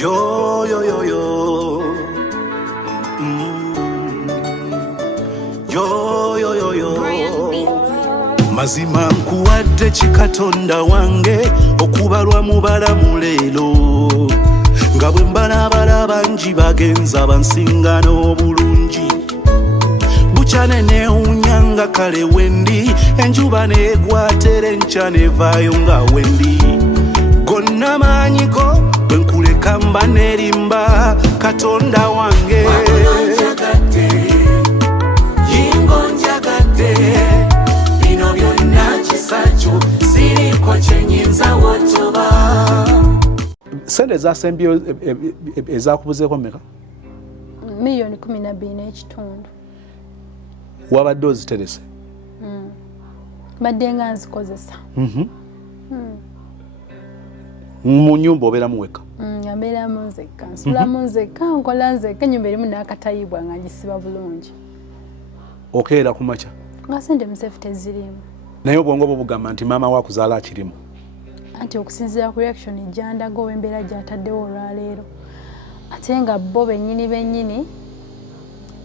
Yo, yo, yo, yo. Yo, yo, yo, yo. Mazima nkuwadde kikatonda wange okubalwa mu balamu leero nga bwe mbalabala bangi bagenza bansinga n'obulungi bukya ne neewunya nga kale wendi enjuba neegwatera enkya nevaayo nga wendi gonna maanyiko bwe nkuleka mba nerimba katonda wange yingo njagadde bino byonna kisakyo siriko kyenyinza wotoba. Ssente zasembyeyo ezakubuzeeko mmeka? Miliyoni 12.5. Wabadde oziterese? Badde nga nzikozesa. Mu nyumba obeeramu wekka? Mbeeramu nzekka, nsulamu nzekka, nkola nzekka, ennyumba erimu n'akatayibwa nga ngisiba bulungi. Okeera ku makya? Nga ssente musefu tezirimu. Naye obwongo bwo bugamba nti maama waakuzaala akirimu? Anti okusinziira ku reaction gyandaga ow'embeera gy'ataddewo olwaleero. Ate nga bo bennyini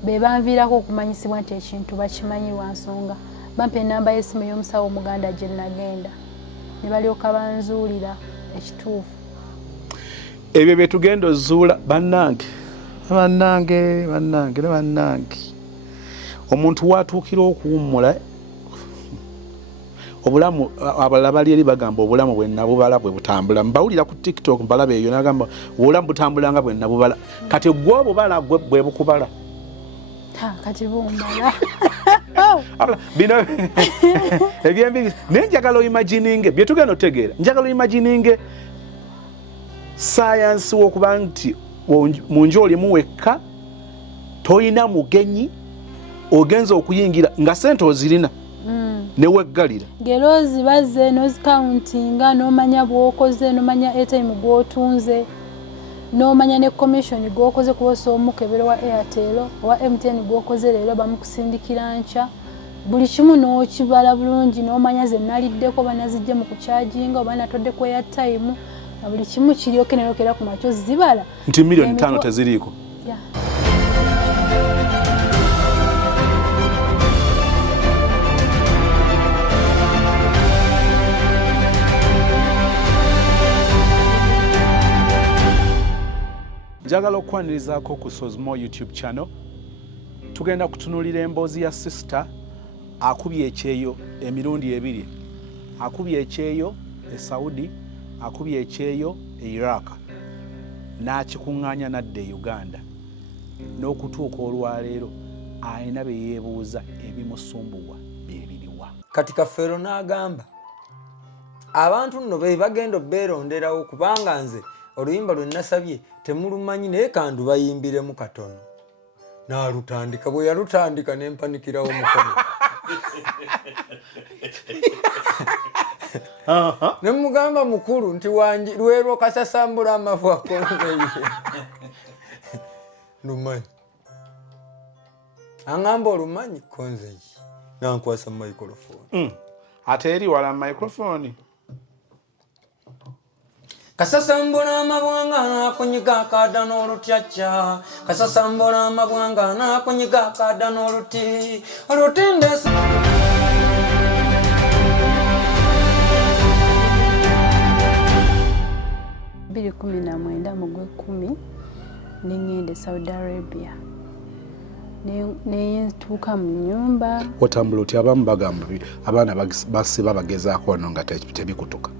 be banviirako okumanyisibwa nti ekintu bakimanyi lwa nsonga. Bampa ennamba y'essimu y'omusawo omuganda gye nagenda. Ne balyoka banzuulira ekituufu. Ebyo bye tugenda ozuula bannange. Omuntu watuukira okuwummula obulamu abalala bali eri bagamba obulamu bwe nabubala bwe butambula. Mbawulira ku TikTok mbalaba eyo nagamba obulamu butambula nga bwe nabubala. Kati gwe obubala bwe bukubala. Kati bumbala. Bino ebyembi nenjagala oyimagininge bye tugenda otegeera. Njagala oyimagininge science wokuba nti mu nju olimu wekka toyina mugenyi ogenza okuyingira nga ssente ozirina neweggalira. Gerozi bazze n'ozikauntinga n'omanya bw'okoze n'omanya airtime gw'otunze n'omanya ne commission gw'okoze kuba omukebero wa Airtel owa MTN gw'okoze leero bamukusindikira nkya buli kimu n'okibala bulungi n'omanya ze naliddeko banazijje mu kucharginga oba natodde ku airtime buli kimu kiryoke nerokera ku makyo zibala nti miliyoni 5 teziriiko. Njagala okwanirizaako ku Sozmo YouTube channel. Tugenda kutunulira emboozi ya sister akubye ekyeyo emirundi 2. Akubye ekyeyo e Saudi, akubye ekyeyo e Iraq. N'akikuŋŋaanya nadde e Uganda. N'okutuuka olwaleero ayina bye yeebuuza ebimusumbuwa bye biriwa. Kati Kafeero n'agamba abantu nno be bagenda beeronderawo kubanga nze oluyimba lwe nasabye temulumanyi naye kandu bayimbiremu katono. N'alutandika bwe yalutandika n'empanikirawo mukono. Ne mugamba mukulu nti wangi lwero kasasambula amafu akoneye. Lumanyi. Angamba olumanyi konzeyi. Nankwasa microphone. Ate eri wala microphone. Kasasambula amabwanga nakunyiga akada n'olutyacha. Kasasambula amabwanga nakunyiga akada n'oluti. Olutinde 2019 mu Gwekumi nengende Saudi Arabia. Netuuka mu nyumba. Otambula oti abamu bagamba abaana basiba bagezaako wano nga tebikutuka.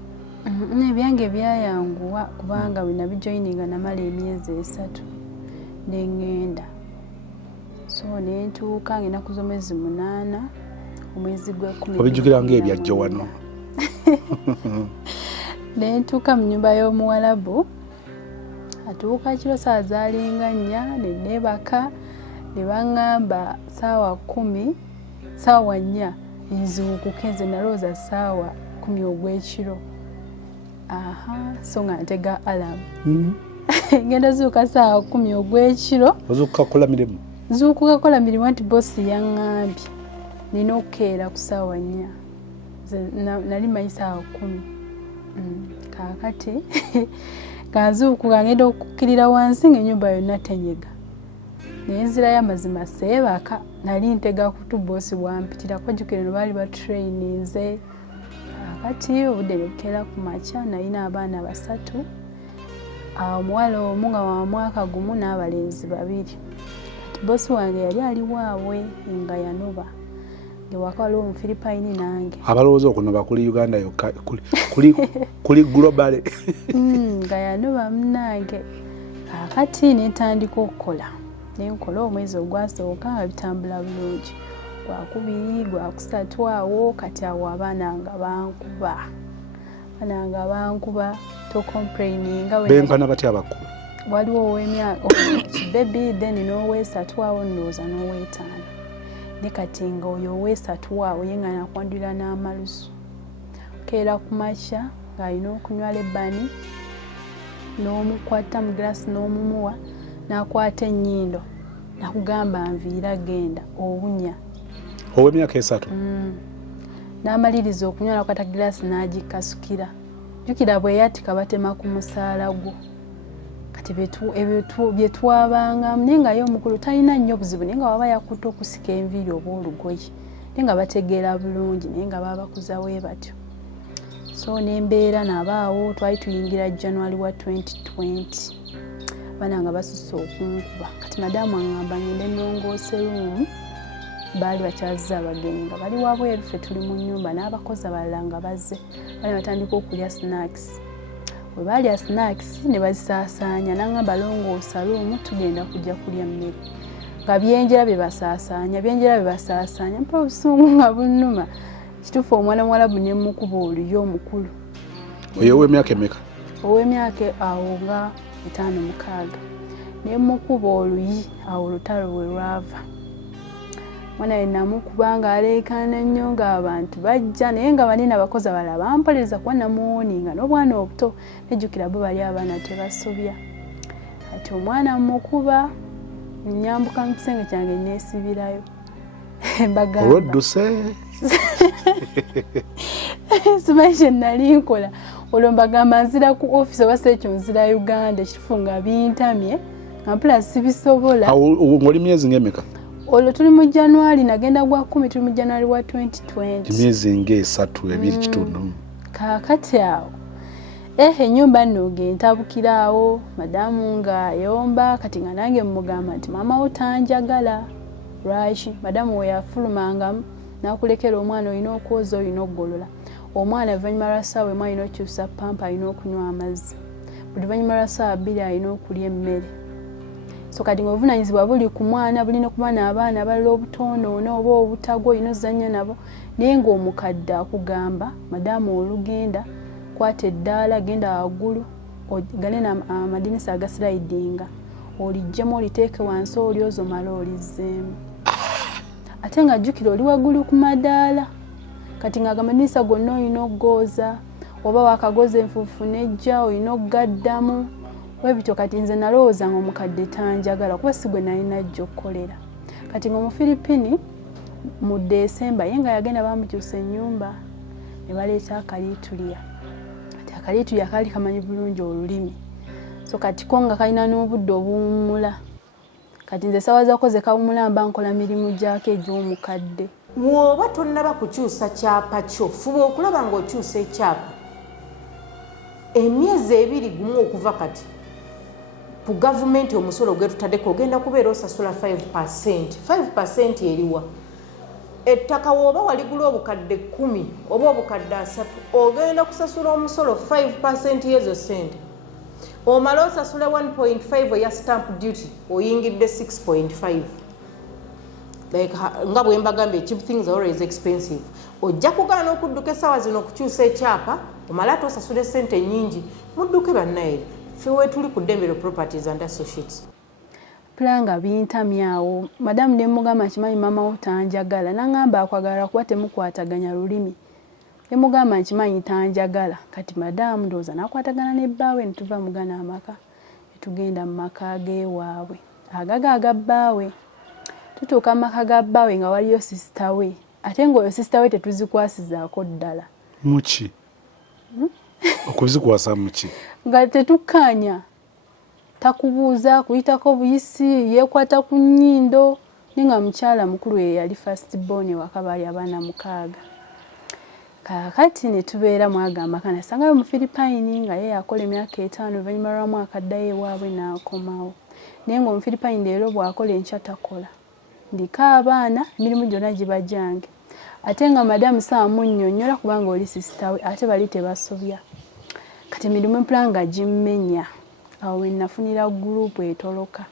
Nebyange byayanguwa kubanga bina bijoininga namala emyezi 3 nengenda. So netuuka ng'ennaku z'omwezi 8 omwezi Gwekumi. Obijjukira ng'ebyajjo wano. Netuuka mu nyumba y'Omuwarabu. Atuuka kiro saa zaalinganya nebaka ne baŋŋamba saawa 10 saawa 4 nzuukuke nze nalooza saawa 10 ogw'ekiro. So nga ntega alarm. Ngenda zuuka saawa 10 ogw'ekiro. Ozuukuka kukola mirimu? Zuukuka kukola mirimu anti bossi yaŋŋambye nina okukeera ku saawa 4. Nali manyi saawa 10. Kaakati Ganzuuku ngagenda okukkirira wansi ng'ennyumba yonna tenyega. Naye nzirayo amazima seebaka nali ntega kutu boosi bwampitirako jjukira no baali batraininze. Kati obudde ne bukeera ku makya nalina abaana 3. Omuwala omu nga wa mwaka gumu n'abalenzi 2. Kati boosi wange yali ali waabwe nga yanoba. Ngewaka waliwo Omufiripayini nange. Abalowooza okunoba kuli Uganda yokka kuli global. Nga yanoba munnange. Kati ne ntandika okukola. Ne nkola omwezi ogwasooka nga bitambula bulungi. Gwakubiri, gwakusatu awo kati awo abaana nga bankuba to complaining nga benkana batya bakulu. Waliwo ow'emyaka baby then n'oweesatu awo ndowooza n'oweetaano. Ne kati nga oyo oweesatu awo ye nga nakwandulira n'amalusu. Keera ku makya ng'alina okunywa Lebani n'omukwata mu giraasi n'omumuwa n'akwata ennyindo nakugamba nviira genda owunya. Ow'emyaka 3. N'amaliriza okunywa nakwata giraasi n'agikasukira. Jjukira bwe yatika batema ku musaala gwo. Kati bye twabanga naye nga ye omukulu talina nnyo buzibu naye nga waba yakutte okusika enviiri oba olugoye naye nga bategeera bulungi naye nga babakuza bwe batyo. So n'embeera nabaawo twali tuyingira January wa 2020. Abaana nga basusse okunkuba. Kati madamu aŋŋamba ngende nnongoose ruumu baali bakyazza abagenyi nga bali wabweru ffe tuli mu nnyumba n'abakozi abalala nga bazze. Baali batandika okulya snacks. Bwe baalya snacks ne bazisaasaanya n'aŋŋamba longoosa ruumu tugenda kujja kulya mmere. Nga byenjera bye basaasaanya mpa obusungu nga bunnuma. Kituufu omwana muwalabu ne mmukuba oluyo omukulu. Oyo ow'emyaka emeka? Ow'emyaka awo nga 5-6. Ne mmukuba oluyi awo olutalo bwe lwava. Mwana we namukuba nga aleekaana nnyo ng'abantu bajja naye nga banene abakozi abalala bampaliriza kuba namuwoninga n'obwana obuto nejjukira bo bali abaana tebasobya. Kati omwana mmukuba nyambuka mu kisenge kyange neesibirayo. Mbagamba. Olwodduse. Simanyi kye nali nkola. Olwo mbagamba nzira ku office oba sekyo nzira Uganda ekituufu nga bintamye nga mpula sibisobola. Ng'oli myezi ng'emeka? Olwo tuli mu January nagenda gwa 10 tuli mu January wa 2020. Myezi nga 3 2 kitundu. Kaakati awo ennyumba nno gentabukira awo madamu nga yomba kati nga nange mmugamba nti maama wo tanjagala. Lwaki madamu we yafulumangamu n'akulekera omwana olina okwoza olina okugolola. Omwana oluvannyuma lwa ssaawa emu alina okukyusa pampa alina okunywa amazzi. Buli luvannyuma lwa ssaawa 2 alina okulya emmere. So kati ng'obuvunaanyizibwa buli ku mwana bulina okuba n'abaana abalala obutoonoona oba obutagwa olina ozannya nabo naye ng'omukadde akugamba madamu olugenda kwata eddaala genda waggulu ogale amadinisa agasiraidinga olijjemu oliteeke wansi olyoza omala olizzeemu. Ate nga jjukira oli waggulu ku madaala kati nga amadinisa gonna olina okugooza oba wakagoza enfuufu nejja olina okugaddamu. Webityo kati nze nalowooza nga omukadde tanjagala kuba si gwe nalina ajja okukolera. Kati nga Omufiripini mu Desemba ye nga yagenda bamukyusa ennyumba ne baleeta akaliitulya. Kati akaliitulya kaali kamanyi bulungi olulimi. So kati ko nga kalina n'obudde obuwummula. Kati nze ssaawa zako ze kawummula mba nkola mirimu gyako egy'omukadde. Bw'oba tonnaba kukyusa kyapa kyo fuba okulaba ng'okyusa ekyapa. Emyezi 2 gumu okuva kati ku gavumenti omusolo gwe tutaddeko ogenda kubeera osasula 5%. 5% eriwa? Ettaka w'oba waligula obukadde 10 oba obukadde 3 ogenda kusasula omusolo 5% y'ezo ssente. Omala osasula 1.5 eya stamp duty oyingidde 6.5. Like nga bwe mbagamba cheap things are always expensive. Ojja kugaana okudduka essaawa zino okukyusa ekyapa omala ate osasula ssente nnyingi mudduke bannaye. Ffe tuli ku Dembero Properties and Associates. Planga bintamyawo madamu ne mugamba kimanyi maama wo tanjagala n'angamba akwagala kuba temukwataganya lulimi. Ne mugamba nkimanyi tanjagala kati madamu ndowooza n'akwatagana ne bbaawe ne tuva mugana amaka ne tugenda mu maka g'ewaabwe agaga aga bbaawe. Tutuuka mu maka ga bbaawe nga waliyo sisita we ate ng'oyo sisita we tetuzikwasizaako ddala. Muki? okuzikuwasa muki nga tetukkaanya takubuuza kuyitako buyisi yeekwata ku nnyindo ninga mukyala mukulu ye yali first born waka baali abaana 6 kaakati ne tubeera mwagamba kana sangayo mu Philippine nga ye yakola emyaka 5 oluvannyuma lwa mwaka addayo ewaabwe n'akomawo naye nga Omufiripine leero bw'akola enkya takola ndiko abaana emirimu gyonna gibajjange ate nga madamu saamunnyonnyola kubanga oli sisita we ate bali tebasobya kati emirimu empula nga gimmenya awo we nafunira gurupu etoloka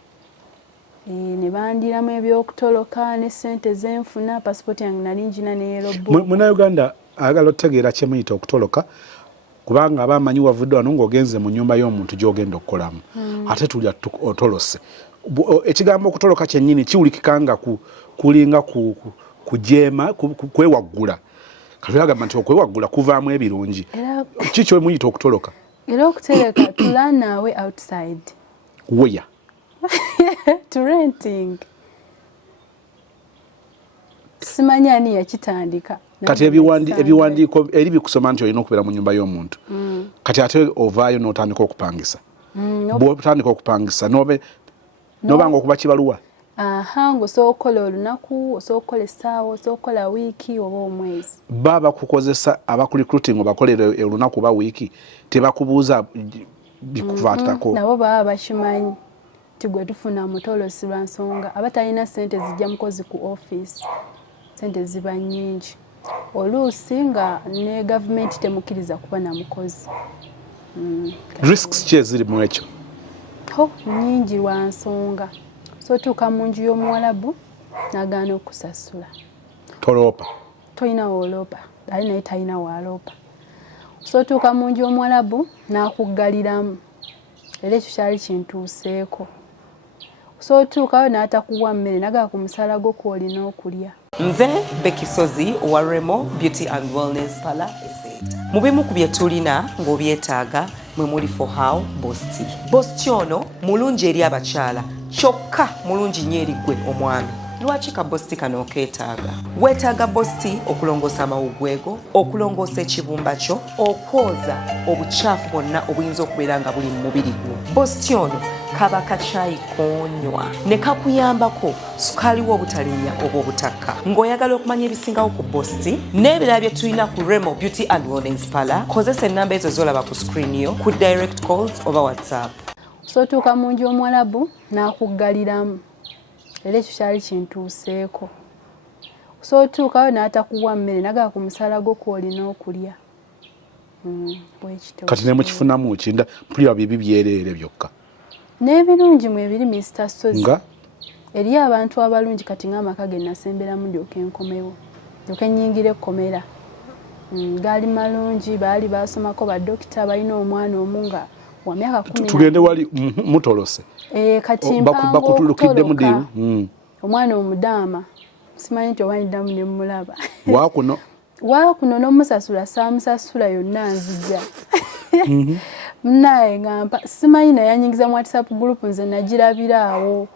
ne bandiramu ebyokutoloka ne ssente zenfuna pasipoti yange nali njina ne yerobo Munnayuganda ayagala otegeera kyemuyita okutoloka kubanga abamanyi wavudde wano ng'ogenze mu nnyumba y'omuntu gy'ogenda okukolamu ate tulya otolose ekigambo okutoloka kyennyini kiwulikika nga kulinga kujeema kwewaggula kati agamba nti okwewaggula kuvaamu ebirungi ki kyemuyita okutoloka era okutereka to run away outside where to renting simanyi ani yakitandika kati ebiwandiiko eri bikusoma nti olina okubeera mu nnyumba y'omuntu kati ate ovaayo n'otandika okupangisa bw'otandika okupangisa nobanga okuba kibaluwa ng'osobola okukola olunaku osobola okukola essaawa osobola okukola wiiki oba omwezi bakukozesa abakurecruiting obakolera olunaku oba wiiki tebakubuuza bikuvaatirako nabo baba bakimanyi nti gwe tufuna mutolosi lwa nsonga abatalina ssente zijja mukozi ku office ssente ziba nnyingi oluusi nga ne gavumenti temukkiriza kuba na mukozi risks ki eziri mu ekyo nnyingi lwa nsonga so tuuka mu nju y'omuwalabu n'agaana okusasula toloopa tolina wooloopa ali naye talina waaloopa so tuuka mu nju y'omuwalabu n'akuggaliramu era ekyo kyali kintuuseeko so tuukayo n'atakuwa mmere nagaa ku musala gwo kw'olina okulya nze Bekisozi owa Remo Beauty and Wellness Parlour mu bimu ku bye tulina ng'obyetaaga mwe muli for how bosti bosti ono mulungi eri abakyala kyokka mulungi nnyo eri ggwe omwami lwaki ka bosti kano okeetaaga weetaaga bosti okulongoosa amawugwego okulongoosa ekibumba kyo okwoza obukyafu bwonna obuyinza okubeera nga buli mu mubiri gwo bosti ono kaba kacayi konywa ne kakuyambako sukaali wo obutalinnya oba obutakka ng'oyagala okumanya ebisingawo ku bosti n'ebirala bye tulina ku Remo Beauty and Wellness Parlour kozesa ennamba ezo z'olaba ku screen yo ku direct calls oba whatsapp so tuuka mu nju y'omuwalabu n'akuggaliramu era ekyo kyali kintuuseeko so tuukayo n'atakuwa mmere nagaa ku musala gwo kw'olina okulya kati ne mukifunamu kinda mpulira bibi byereere byokka n'ebirungi mwe biri Mr. Sozi nga eri abantu abalungi kati ng'amaka ge nasemberamu ndyoke nkomewo ndyoke nnyingire ekkomera gaali malungi baali basomako badokita balina omwana omu nga wa myaka 10 tugende wali mutolose kati bakutulukidde mudiru omwana omudaama simanyi nti owaniddamu ne mulaba waakuno n'omusasula saamusasula yonna nzija naye ngampa simanyi naye anyingiza mu WhatsApp group nze nagirabira awo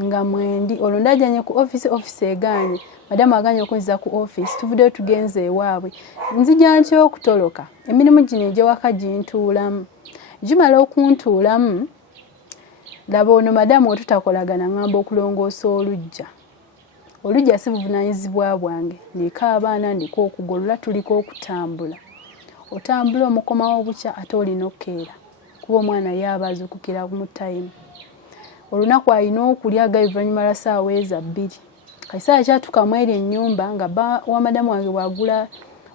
nga mwendi olwo ndajjanye ku office egaanye madamu aganye okunziza ku office tuvuddeyo tugenze ewaabwe nzija ntya okutoloka emirimu gino egyewaka gintuulamu gimala okuntuulamu laba ono madamu wetutakolagana ngamba okulongoosa olujja si buvunaanyizibwa bwange ndiko abaana ndiko okugolola tuliko okutambula otambula omukomawo bukya ate olina okkeera kuba omwana yaaba azukukira mu time olunaku alina okulya oluvannyuma lwa ssaawa eza 2 kaisaawa kyatukamu eri ennyumba nga wa madamu wange bwagula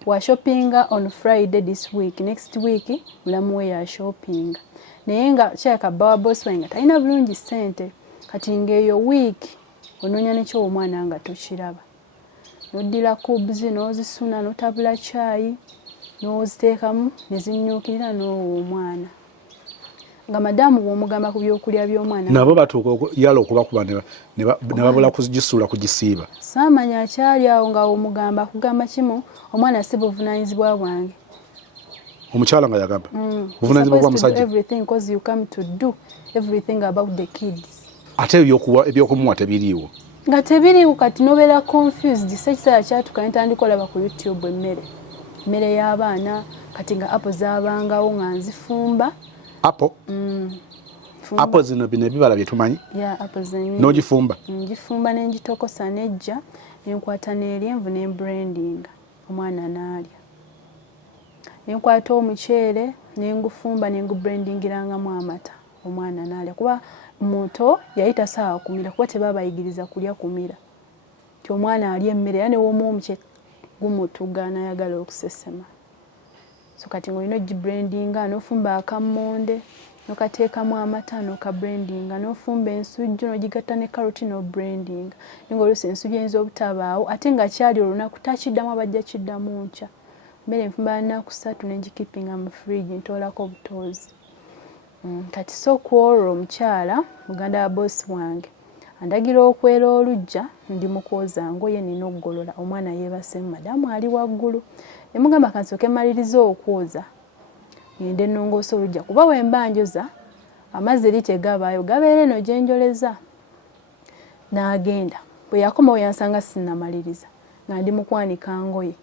wa shoppinga on Friday this week next week mulamu we ya shoppinga naye nga kyaka bba wa bosi wange talina bulungi ssente kati ng'eyo week onoonya nekyo omwana nga tokiraba noddira kubzi n'ozisuna n'otabula caayi n'oziteekamu ne zinnyuukirira n'owa omwana nga madamu bw'omugamba ku byokulya by'omwana nabo batuuka yala okubakuba ne babula kugisuula kugisiiba saamanya akyali awo nga omugamba kugamba kimu omwana si buvunaanyizibwa bwange omukyala nga yagamba buvunaanyizibwa bwa musajja everything because you come to do everything about the kids ate ebyokumuwa tebiriiwo nga tebiriiwo kati nobeera confused se kiseera kyatuka ne tandika olaba ku YouTube emmere mmere y'abaana kati nga apo zaabangawo nga nzifumba. Apo? Apo zino bino ebibala bye tumanyi? Ya apo zenye. N'ogifumba? Ngifumba ne ngitokosa nejja ne nkwata n'eryenvu ne brandinga omwana n'alya. Ne nkwata omuceere ne ngufumba ne ngubrandingirangamu amata omwana n'alya kuba muto yayita saawa kumira kuba tebabayigiriza kulya kumira. Ti omwana alya emmere era ne w'omuwa omuceere gumutuga n'ayagala okusesema. So kati ng'olina ogibrandinga n'ofumba akammonde n'okateekamu amata n'okabrandinga n'ofumba ensujju n'ogigatta ne karoti n'obrandinga. Naye ng'oluusi ensujju eyinza obutabaawo ate nga kyali olunaku takiddamu abajja kiddamu nkya. Mmere enfumba nnaku 3 ne ngikipinga mu fridge ntoolako obutoozi. Kati so ku olwo omukyala muganda wa bosi wange andagira okwera olujja ndi mu kwoza ngoye nina okugolola omwana yeebasemu madamu ali waggulu. Ne mugamba kansooke maliriza okwoza ngende nnongoosa olujja kuba bwe mba njoza amazzi eri tegabaayo gabeera eno gye njoleza. N'agenda bwe yakomawo yansanga sinnamaliriza nga ndi mu kwanika ngoye.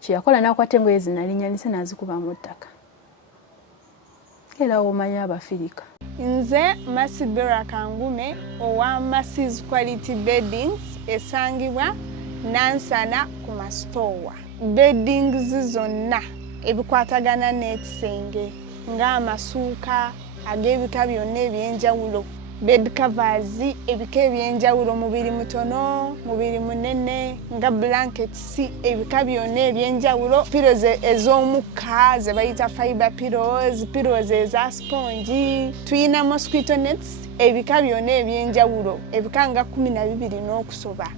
Kye yakola n'akwata engoye zinalinyanise n'azikuba mu ttaka. Era omanyi Abafirika. Nze Masibera Kangume owa Massi's Quality Beddings esangibwa Nansana ku masitowa. Beddings zonna ebikwatagana n'ekisenge ng'amasuuka ag'ebika byonna eby'enjawulo. Bed covers ebika eby'enjawulo mubiri mutono mubiri munene nga blankets ebika byonna eby'enjawulo. Pillows ez'omukka ze bayita fiber pillows, pillows eza sponge. Tuyina mosquito nets ebika byonna eby'enjawulo ebika nga 12 n'okusoba.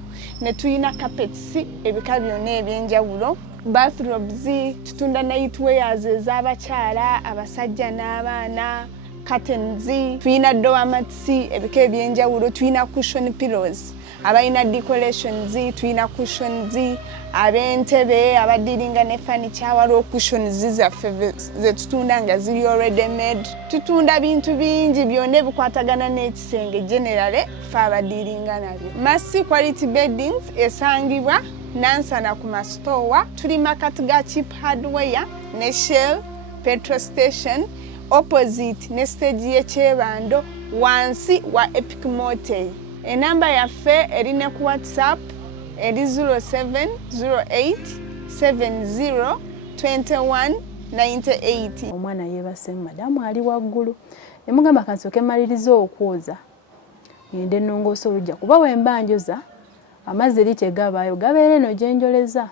Ne tuyina carpets ebika byonna eby'enjawulo. Bathrobes tutunda nightwears ez'abakyala abasajja n'abaana. Curtains, tuyina door mats ebika eby'enjawulo. Tuyina cushion pillows abalina decorations. Tuyina cushions ab'entebe abadiringa ne furniture waliwo cushions zaffe ze tutunda nga ziri already made. Tutunda bintu bingi byonna ebikwatagana n'ekisenge generally ffe abadiringa nabyo. Massi's Quality Beddings esangibwa Nansana ku masitowa. Tuli makati ga Cheap Hardware ne Shell petrol station opposite ne stage y'ekyebando wansi wa Epic Motel. Enamba yaffe erine ku WhatsApp eri 0708702198. Omwana yeebasemu madamu ali waggulu. Ne mugamba kansooke maliriza okwoza ngende nnongoosa olujja kuba bwe mba njoza amazzi eri tegabaayo gabeera eno gye njoleza.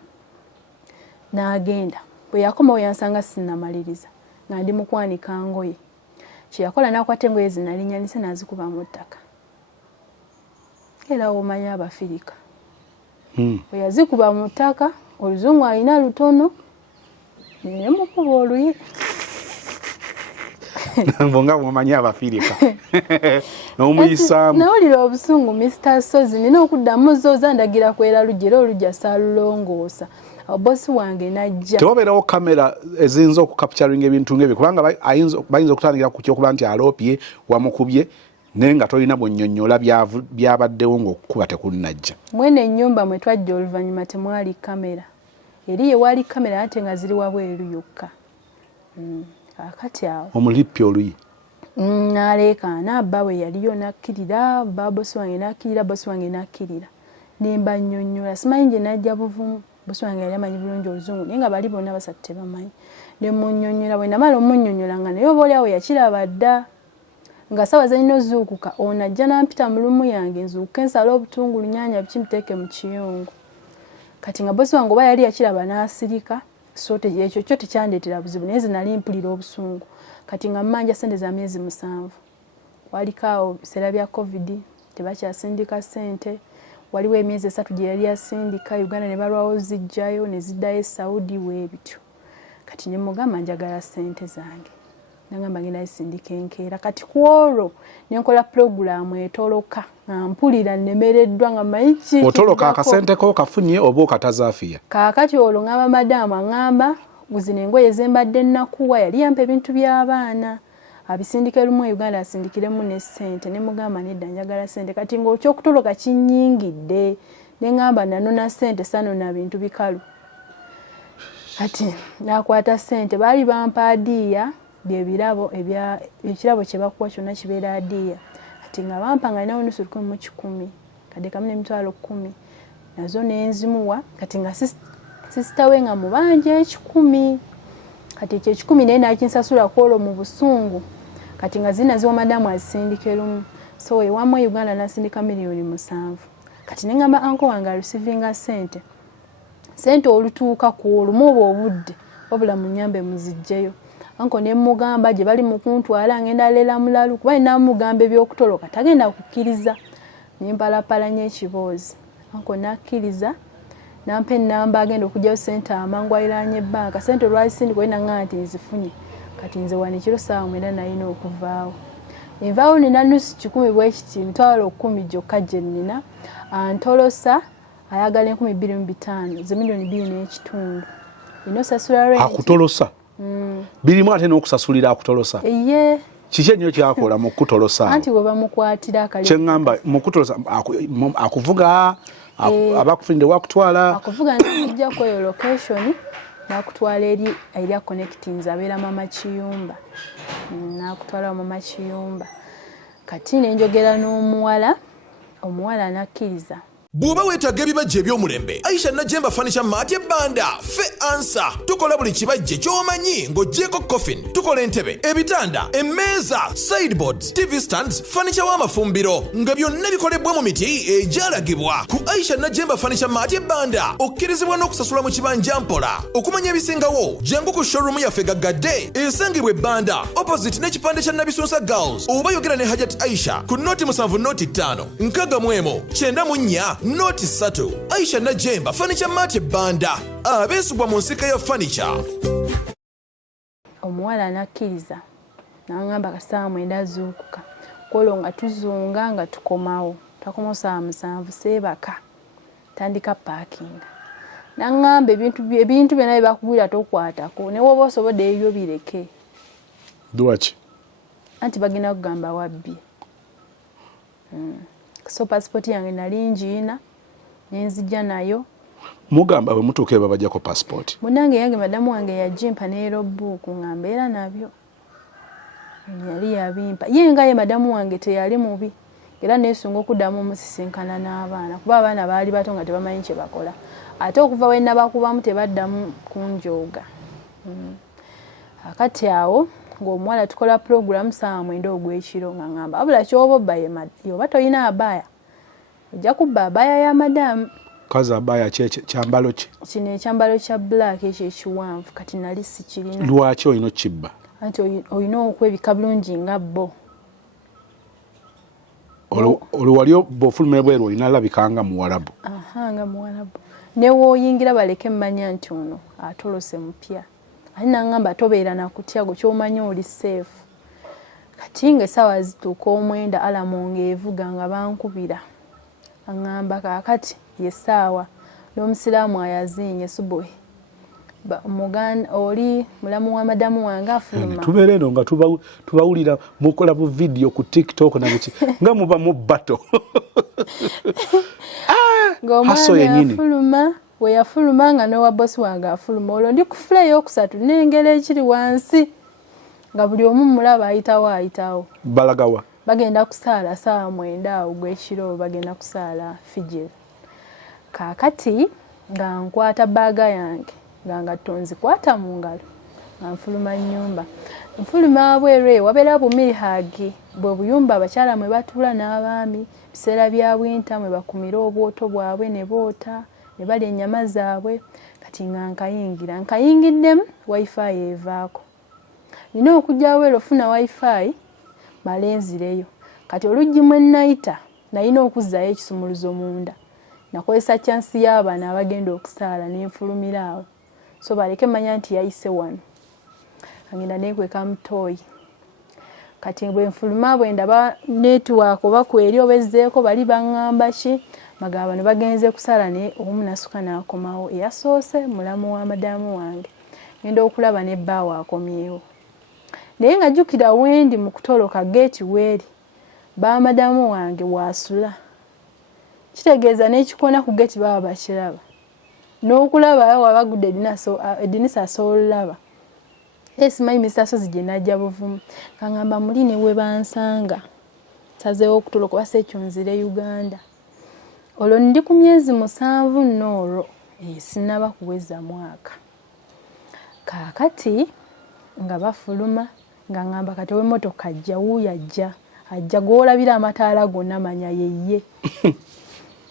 N'agenda bwe yakomawo yansanga sinnamaliriza nga ndi mu kwanika ngoye. Kye yakola n'akwata engoye zinalinyanise n'azikuba mu ttaka. Era omanyi Abafirika. Bwe yazikuba mu ttaka oluzungu alina lutono ne mukuba oluyi. Mbonga bw'omanyi Abafirika. N'omuyisaamu. Nawulira obusungu Mr. Sozi nina okuddamu zooza ndagira kwera lujja olujja saalulongoosa. Bosi wange najja. Tewabeerawo kamera eziyinza okukapturinga ebintu ng'ebyo kubanga bayinza okutandikira ku kyokuba nti aloopye wamukubye naye nga tolina bw'onnyonnyola byabaddewo ng'okukuba tekunnajja. Mwene ennyumba mwe twajja oluvannyuma temwali kamera. Eri ye waali kamera ate nga ziri wabweru yokka. Akati awo. Omulippi oluyi. N'aleekaana bba we yaliyo n'akkirira, bba bosi wange n'akkirira, bosi wange n'akkirira. Ne mbannyonnyola simanyi nje najja buvumu. Bosi wange yali amanyi bulungi oluzungu naye nga bali bonna basatu tebamanyi. Ne munnyonnyola bwe namala omunnyonnyola nga naye oba oliawo yakiraba dda. Nga ssaawa zalina ozuukuka ono ajja n'ampita mu lumu yange nzuuke nsala obutungulu nnyaanya biki muteeke mu kiyungu. Kati nga bosi wange oba yali yakiraba n'asirika so ekyo kyo tekyandeetera buzibu naye nze nali mpulira obusungu. Kati nga mmanja ssente za myezi 7. Waliko awo biseera bya COVID tebakyasindika ssente. Waliwo emyezi 3 gye yali asindika Uganda ne balwawo zijjayo ne ziddayo Saudi weebityo. Kati ne mugamba njagala ssente zange. Nagamba ngenda zisindika enkeera. Kati ku olwo ne nkola pulogulaamu etoloka nga mpulira nnemereddwa nga manyi ki. Otoloka akasente ko kafunye oba okatazaafiya. Kaakati olwo ngamba madamu aŋŋamba zino engoye ze mbadde nnakuwa yali yampa ebintu by'abaana. Abisindike lumu Uganda asindikiremu ne ssente ne mugamba nedda njagala ssente. Kati ng'okyokutoloka kinnyingidde ne ngamba nanona ssente sanona bintu bikalu. kati nakwata ssente baali bampa adiya byebirabo ekirabo kye bakuwa kyonna kibeera adiya kati nga bampa nga ninawo nusu 1,100 kadde kamu n'emitwalo 10 nazo nenzimuwa kati nga sisitawe nga mubanja 10 kati ekyo 10 naye nakinsasula kwolwo mu busungu kati nga zina ziwa madamu azisindike lumu so ewamu Uganda nasindika $7,000,000 kati nengamba anko wange receiving sente olutuuka ku olumu obudde wabula munyambe muzijjeyo anko ne mugamba gye bali mu kuntwala ngenda leela mulalu kuba namugamba ebyokutoloka tagenda kukkiriza nempalapalanya ekiboozi anko nakkiriza nampa ennamba agenda okugyayo sente amangu ayiranye ebbanka sente olwazisindika olina nga nti nzifunye kati nze wano ekiro ssaawa 9 nalina okuvaawo envaawo nina nusu 10 bwekiti mitwalo 10 gyokka gye nnina antolosa ayagala 2,500 ze $2,2.5 ino sasula rent akutolosa birimu ate n'okusasulira akutolosa eye kiki ennyo kyakola mu kutolosa anti bwe bamukwatira akali kyeŋŋamba mu kutolosa akuvuga abakufunide wakutwala akuvuga n'okujja kweyo location nakutwala eri erya connectings abeera mama kiyumba nakutwala mama kiyumba kati nenjogera n'omuwala omuwala nakkiriza Bw'oba weetaaga ebibajje eby'omulembe Aisha Najemba Furniture Mart ebbanda fe ansa tukola buli kibajje ky'omanyi ng'oggyeko coffin tukola entebe ebitanda emmeeza sideboards TV stands furniture w'amafumbiro nga byonna bikolebwa mu miti egyalagibwa ku Aisha Najemba Furniture Mart ebbanda okkirizibwa n'okusasula mu kibanja mpola okumanya ebisingawo jangu ku showroom yaffe gaggadde esangibwa ebbanda opposite n'ekipande kya Nabisunsa Girls oba yogera ne Hajat Aisha ku noti 7 noti 5 nkaga mwemo 94 noti 3 Aisha Najemba Furniture Mart ebbanda abeesubwa mu nsika ya furniture. Omuwala nakkiriza n'angamba kasaawa 9 azuukuka kwolwo nga tuzunga nga tukomawo twakomawo saawa 7 seebaka tandika parking n'angamba ebintu byonna bye bakugulira tokwatako ne woba osobodde ebyo bireke duwaki anti bagenda kugamba wabbye so passport yange nali njiina nenzijja nayo mugamba bwe mutuuke babajjako passport munange yange madamu wange yajimpa neero buuku nga mbeera nabyo yali yabimpa ye nga ye madamu wange teyali mubi era neesunga okuddamu omusisinkana n'abaana kuba abaana baali bato nga tebamanyi kye bakola ate okuva we nabakubamu tebaddamu kunjooga akati awo ng'omuwala tukola program saawa 9 ogw'ekiro nga ngamba abula kyoba obba yoba toyina abaya ojja kubba abaya ya madamu kazi abaya kyambalo ki kino ekyambalo kya black ekyo ekiwanvu kati nali sikirina lwaki olina okibba anti olina okwebika bulungi nga bo wali bw'ofuluma ebweru olina labikanga muwarabu nga muwarabu ne wooyingira baleke mmanya nti ono atolose mupya ate nangamba tobeera nakutyago ky'omanya oli safe kati ng'essaawa zituuka 9 alamu ng'evuga nga bankubira aŋŋamba kaakati yessaawa n'omusiraamu ayazinye subuhi oli mulamu wa madamu wange afuluma tubeera eno nga tubawulira mukola bu video ku TikTok nabuki nga muba mu bato ng'omwami afuluma we yafuluma nga n'owa bosi wange afuluma olwo ndi ku fula ey'okusatu n'engero ekiri wansi nga buli omu mulaba ayitawo balagawa bagenda kusaala saawa 9 awo gw'ekiro bagenda kusaala Fijil kaakati nga nkwata baaga yange nga tonzikwata mu ngalo nga nfuluma nnyumba nfuluma abweru wabeera bumirihaagi bwe buyumba abakyala mwe batuula n'abaami biseera bya bwinta mwe bakumira obwoto bwabwe ne boota ne balya ennyama zaabwe kati nga nkayingiddemu wifi evaako nina okujjawo ero ofuna wifi male nzireyo kati oluggi mwe nayita nalina okuzzaayo ekisumuluzo munda nakozesa chansi y'abaana abagenda okusaala nenfulumira awo so baleke manya nti yayise wano agenda nekweka mutooyi kati bwe nfuluma bwe ndaba network oba kweri obezzeeko bali baŋŋamba ki magaba ne bagenze kusaala ne omu nasuka n'akomawo eyasoose mulamu wa madamu wange ngenda okulaba ne bbaawo akomyewo naye nga jjukira wendi mu kutoloka geeti weeri ba madamu wange waasula kitegeeza n'ekikoona ku geeti baba bakiraba n'okulaba wabagudde edinisa asoolaba simanyi misasozi gye najja buvumu kaŋŋamba muli ne we bansanga sazeewo okutoloka basa ekyonzire Uganda olwo ndi ku myezi 7 nno sinnaba kuweza mwaka kaakati nga bafuluma nga ŋŋamba kati ow'emmotoka ajja wuuyo ajja gw'olabira amataala gonna manya yeye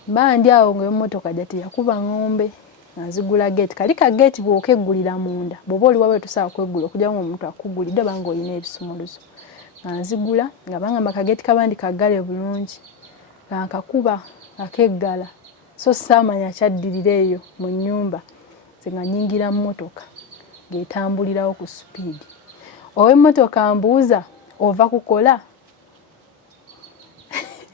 bandi awo ng'emmotoka ajja teyakuba ng'ombe nzigula gate kali ka gate bw'okeggulira munda bw'oba oli wawe tusaaba kweggula okujja ng'omuntu akuggulidde banga olina ebisumuluzo nzigula nga bangamba kageti kabandi kaggale bulungi nga nkakuba akeggala so saamanya kyaddirira eyo mu nnyumba nze nga nnyingira mu mmotoka ng'etambulirawo ku supiidi ow'emmotoka mbuuza ova kukola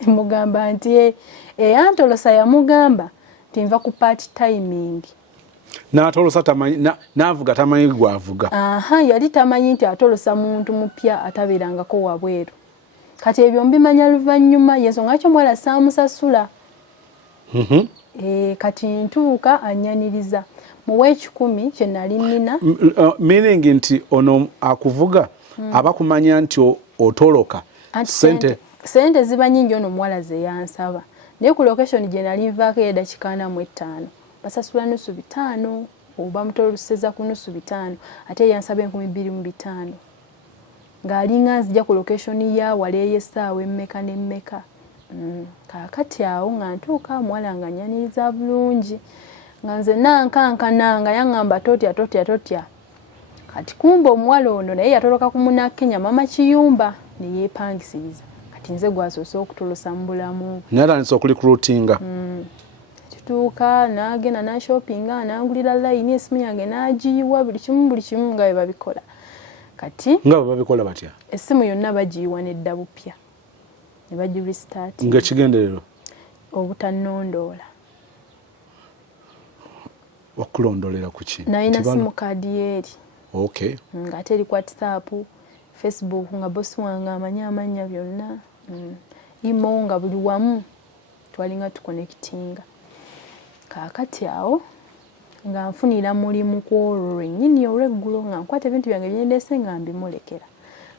mugamba nti eyantolosa yamugamba nti nva ku part timing n'atolosa tamanyi n'avuga tamanyi gwavuga yali tamanyi nti atolosa muntu mupya atabeerangako wabweru kati ebyo mbimanya luvannyuma yensonga kyo mwala saamusasula kati ntuuka annyaniriza muwe 10 kye nali nnina meaning nti ono akuvuga abakumanya nti otoloka sente ziba nyingi ono muwala ze yansaba naye ku location gye nali nvaako edakika 45 basasula nusu 5 oba mutoloseza ku nusu 5 ate yansaba 2500 ng'alinga nzija ku location ya wala ey'essaawa emmeka n'emmeka kaakati awo nga ntuuka muwala nga nnyaniriza bulungi nga nze nankankananga yaŋŋamba totya kati kumba omuwala ono naye yatoloka ku Munnakenya mama Kiyumba ne yeepangisiriza kati nze gwasoose okutolosa mu bulamu naye atandise okulikulutinga tutuuka n'agenda n'ashoppinga n'angulira layini esimu yange n'agiyiwa buli kimu nga bwe babikola kati nga bwe babikola batya essimu yonna bagiyiwa nedda bupya ne bagirestart ng'ekigendererwa obutannondoola wakulondolera ku ki nalina simu kaadi yeeri okay ng'ate eri ku WhatsApp Facebook nga bosi wange amanyi amannya byonna imo nga buli wamu twalinga tukonekitinga kaakati awo nga nfunira mulimu ku olwo lwennyini olw'eggulo nga nkwata ebintu byange byendeese nga mbimulekera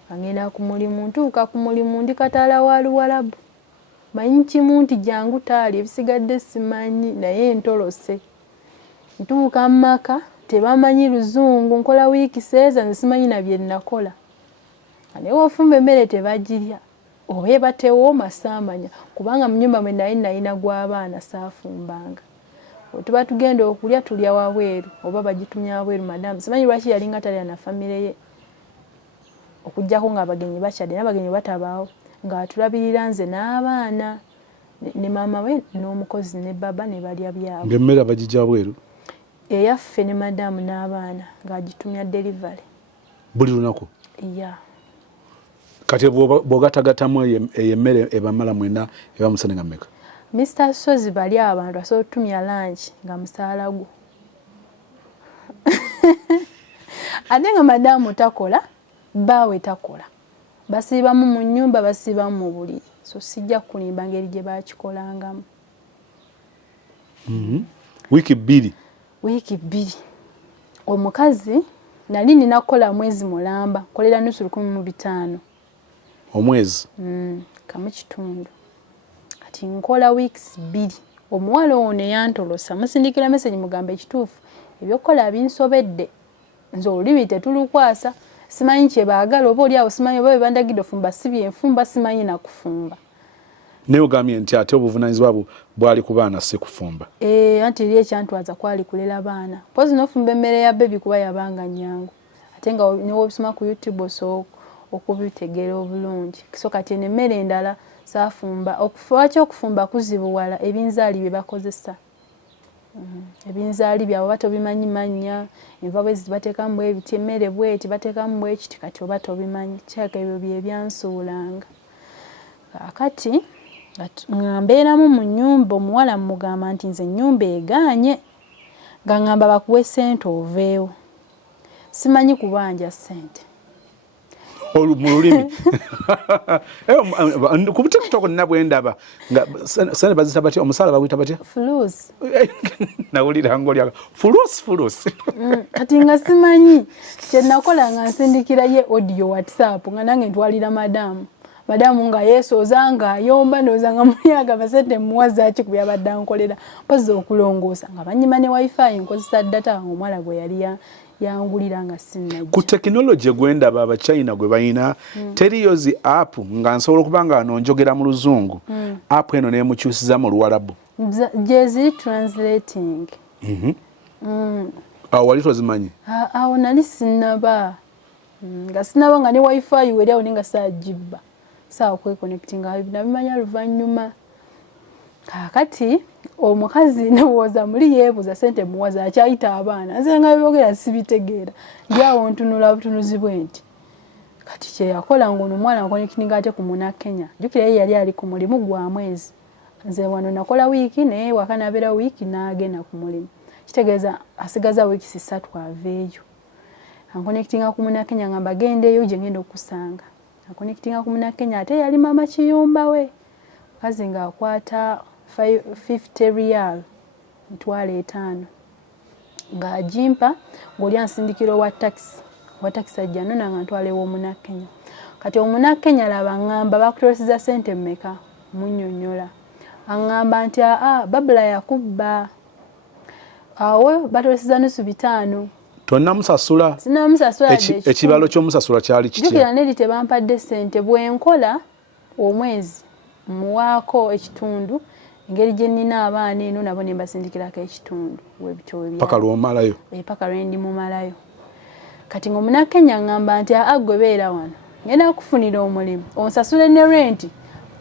nga ngenda ku mulimu ntuuka ku mulimu ndi kataala wa Luwalabu manyi kimu nti jangu taali ebisigadde simanyi naye ntolose ntuuka mu maka tebamanyi Luzungu nkola wiiki seeza nze simanyi na bye nnakola naye ofumba emmere tebagirya oba ebatewooma saamanya kubanga mu nnyumba mwe nali nalina gw'abaana saafumbanga tuba tugenda okulya tulya wabweru oba bagitumya wabweru madamu simanyi lwaki yalinga talya na famire ye okujjako ng'abagenyi bakyadde n'abagenyi batabaawo ng'atulabirira nze n'abaana ne maama we n'omukozi ne baba ne balya byabwe ng'emmere abagijja wabweru eyaffe ne madamu n'abaana ng'agitumya delivery buli lunaku kati bw'ogatagatamu emmere ebamala mwena ebamusenenga mmeka Mr. Sozi bali abantu asobola otutumya lanchi nga musaala gwo ate nga madamu takola baawe takola basiibamu mu nnyumba basiibamu mu buliri so sijja kulimba ngeri gye baakikolangamu wiiki 2 omukazi nali nina kukola mwezi mulamba nkolera nusu 1,500 omwezi kamu kitundu kati nkola weeks 2 omuwala ono yantolosa musindikira message mugamba ekituufu ebyokukola binsobedde nze olulimi tetulukwasa simanyi kye baagala oba oli awo simanyi oba bebandagidde ofumba si byenfumba simanyi nakufumba naye ogambye nti ate obuvunaanyizibwa bwali ku baana si kufumba anti eri ekyantwaza kwali kulera baana pozi n'ofumba emmere ya bebi kuba yabanga nnyangu ate nga newobisoma ku YouTube osobola okubitegeera obulungi so kati eno emmere endala saafumba lwaki okufumba kuzibuwala ebinzaali bye bakozesa ebinzaali byabwe oba tobimanyi mannya enva bwe bateekamu bwebiti emmere bweti bateekamu bwekiti kati oba tobimanyi kyaka ebyo bye byansuulanga kati nga mbeeramu mu nnyumba omuwala mugamba nti nze ennyumba egaanye nga ngamba bakuwe ssente oveewo simanyi kubanja ssente mu lulimi ku TikTok nabwe ndaba nga sene bazita batya omusala bawita batya flus nawulira ngolya fulus kati nga simanyi kyenakola nga nsindikira ye audio WhatsApp nga nange ntwalira madamu nga yeesooza nga ayomba ndowooza nga muyaga basente muwaza ki ku byabadde ankolera mpozzi okulongoosa nga banyima ne wifi nkozesa data nga omwala gwe yali yangulira nga sinnajja ku tekinologi gwendaba abachina gwe balina teriyo zi app nga nsobola okuba nga nonjogera mu luzungu app eno nemukyusiza mu luwalabu jezi translating awo wali tozimanyi awo nali sinnaba nga sinaba nga ne wifi weri awo nenga saagibba saawa kwekonectinga nabimanya luvannyuma kakati omukazi ndowooza muli yeebuuza sente muwaza akyayita abaana nze nga byogera sibitegeera ndyawo ntunula butunuzi bwe nti kati kyeyakola ng'ono omwana nkonectinga ate ku Munakenya jjukira ye yali ali ku mulimu gwa mwezi nze wano nakola wiiki naye waka nabeera wiiki n'agenda ku mulimu kitegeeza asigaza wiiki 3 aveeyo ankonectinga ku Munakenya nga mbagendeeyo gye ngenda okusanga ankonectinga ku Munakenya ate yali mama kiyumba we mukazi ng'akwata 50 riyal mitwalo 5 ng'agimpa ng'oli ansindikira wa taxi ajja nona nga ntwalewo Omunakenya kati Omunakenya laba ngamba bakutoleseza sente mmeka munnyonnyola angamba nti babula yakubba awo batoleseza nusu 5 tonnamusasula sinamusasula ekibalo ky'omusasula kyali kitya jjukira neri tebampadde sente bwenkola omwezi muwaako ekitundu engeri gye nnina abaana eno nabo ne mbasindikirako ekitundu paka lwomalayo paka lwendi mumalayo kati ng'Omunakenya ngamba nti gwe beera wano ngenda kufunira omulimu onsasule ne renti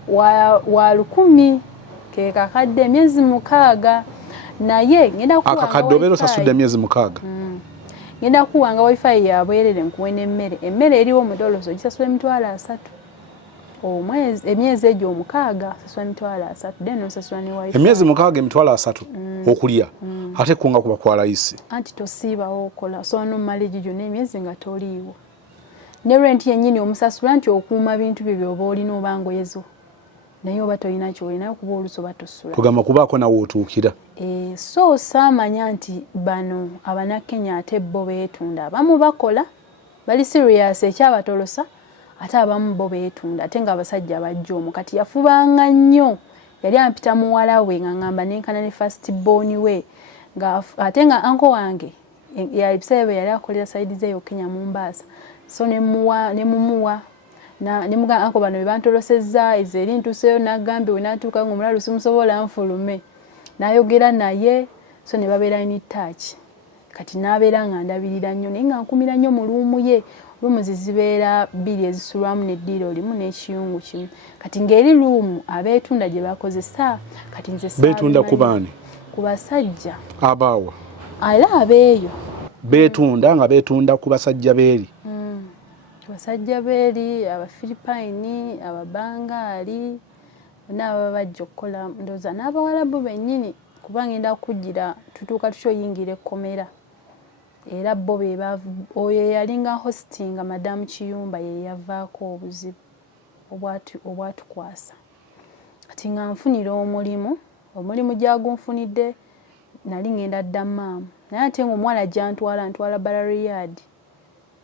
wa 1,000 ke kakadde emyezi 6 naye ngenda kuwanga akakadde obeera osasudde emyezi 6 ngenda kuwanga wifi yabwerere nkuwe n'emmere eriwo omudoloso ogisasula $3 omwezi emyezi egyo 6 sasula $3 then osasula ne wifi emyezi 6 $3 okulya ate kunga kuba kwa layisi anti tosiibawo okola so no maliji gyo n'emyezi nga toliiwo ne rent yennyini omusasula nti okuuma bintu byo byoba olina oba ngoyezo naye oba tolina kyolina okuba oluso batusula tugamba kubaako nawe otuukira so saamanya nti bano Abanakenya ate bo beetunda abamu bakola bali serious ekyabatolosa ate abamu bo beetunda ate nga abasajja bajja omu kati yafubanga nnyo yali ampita muwala we nga ngamba nenkana ne first born we nga ate nga anko wange yalibiseebe yali akolera saidi zeyo Kenya Mombasa so ne mumuwa ne muga anko bano bebantolosezza ezeri ntuseyo nagambe we natuuka ng'omulalu simusobola nfulume n'ayogera naye so ne babeera in touch kati n'abeera nga ndabirira nnyo naye nga nkumira nnyo mu luumu ye luumu zibeera 2 ezisulwamu n'eddiiro limu n'ekiyungu kimu kati ng'eri luumu abeetunda gye bakozesa kati nze beetunda ku baani ku basajja abaawa era abeeyo beetunda nga beetunda ku basajja beeri basajja beeri Abafiripayini Ababangaali n'ababa bajja okukola ndowooza n'Abawalabu bennyini kuba ngenda kugira tutuuka tukyoyingira ekkomera era bo oyo yalinga hostinga madamu Kiyumba ye yavaako obuzibu obwatukwasa kati nga nfunira omulimu gyagunfunidde nali ngenda dda maamu naye ate ng'omuwala ntwala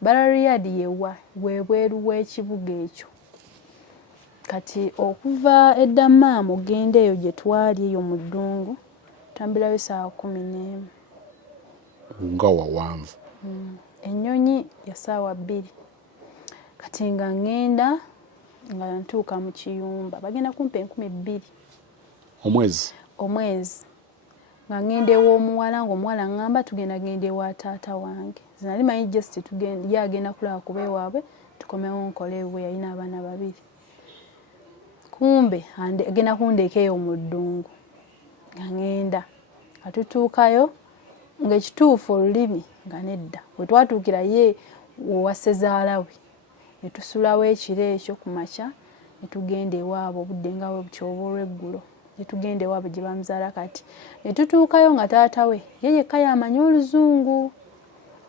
Barariyadi yewa webweru w'ekibuga ekyo kati okuva edda maamu ogenda eyo gye twali eyo mu ddungu tambirayo saa 11 nga wawanvu ennyonyi ya saawa 2 kati nga ngenda nga ntuuka mu Kiyumba bagenda kumpa 2,000 omwezi nga ngenda ew'omuwala ng'omuwala ngamba tugenda genda ewa taata wange nali manyi just ye agenda kulaba kuba ewaabwe tukomewo nkole bwe yalina abaana 2 kumbe agenda kundeeka eyo mu ddungu nga ngenda atutuukayo ng'ekituufu olulimi nga nedda bwe twatuukira ye owasezaala we ne tusulawo ekiro ekyo ku makya ne tugenda ewaabwe obudde nga bwe butyoba olw'eggulo ne tugenda ewaabwe gye bamuzaala kati ne tutuukayo nga taata we ye yekka yamanya Oluzungu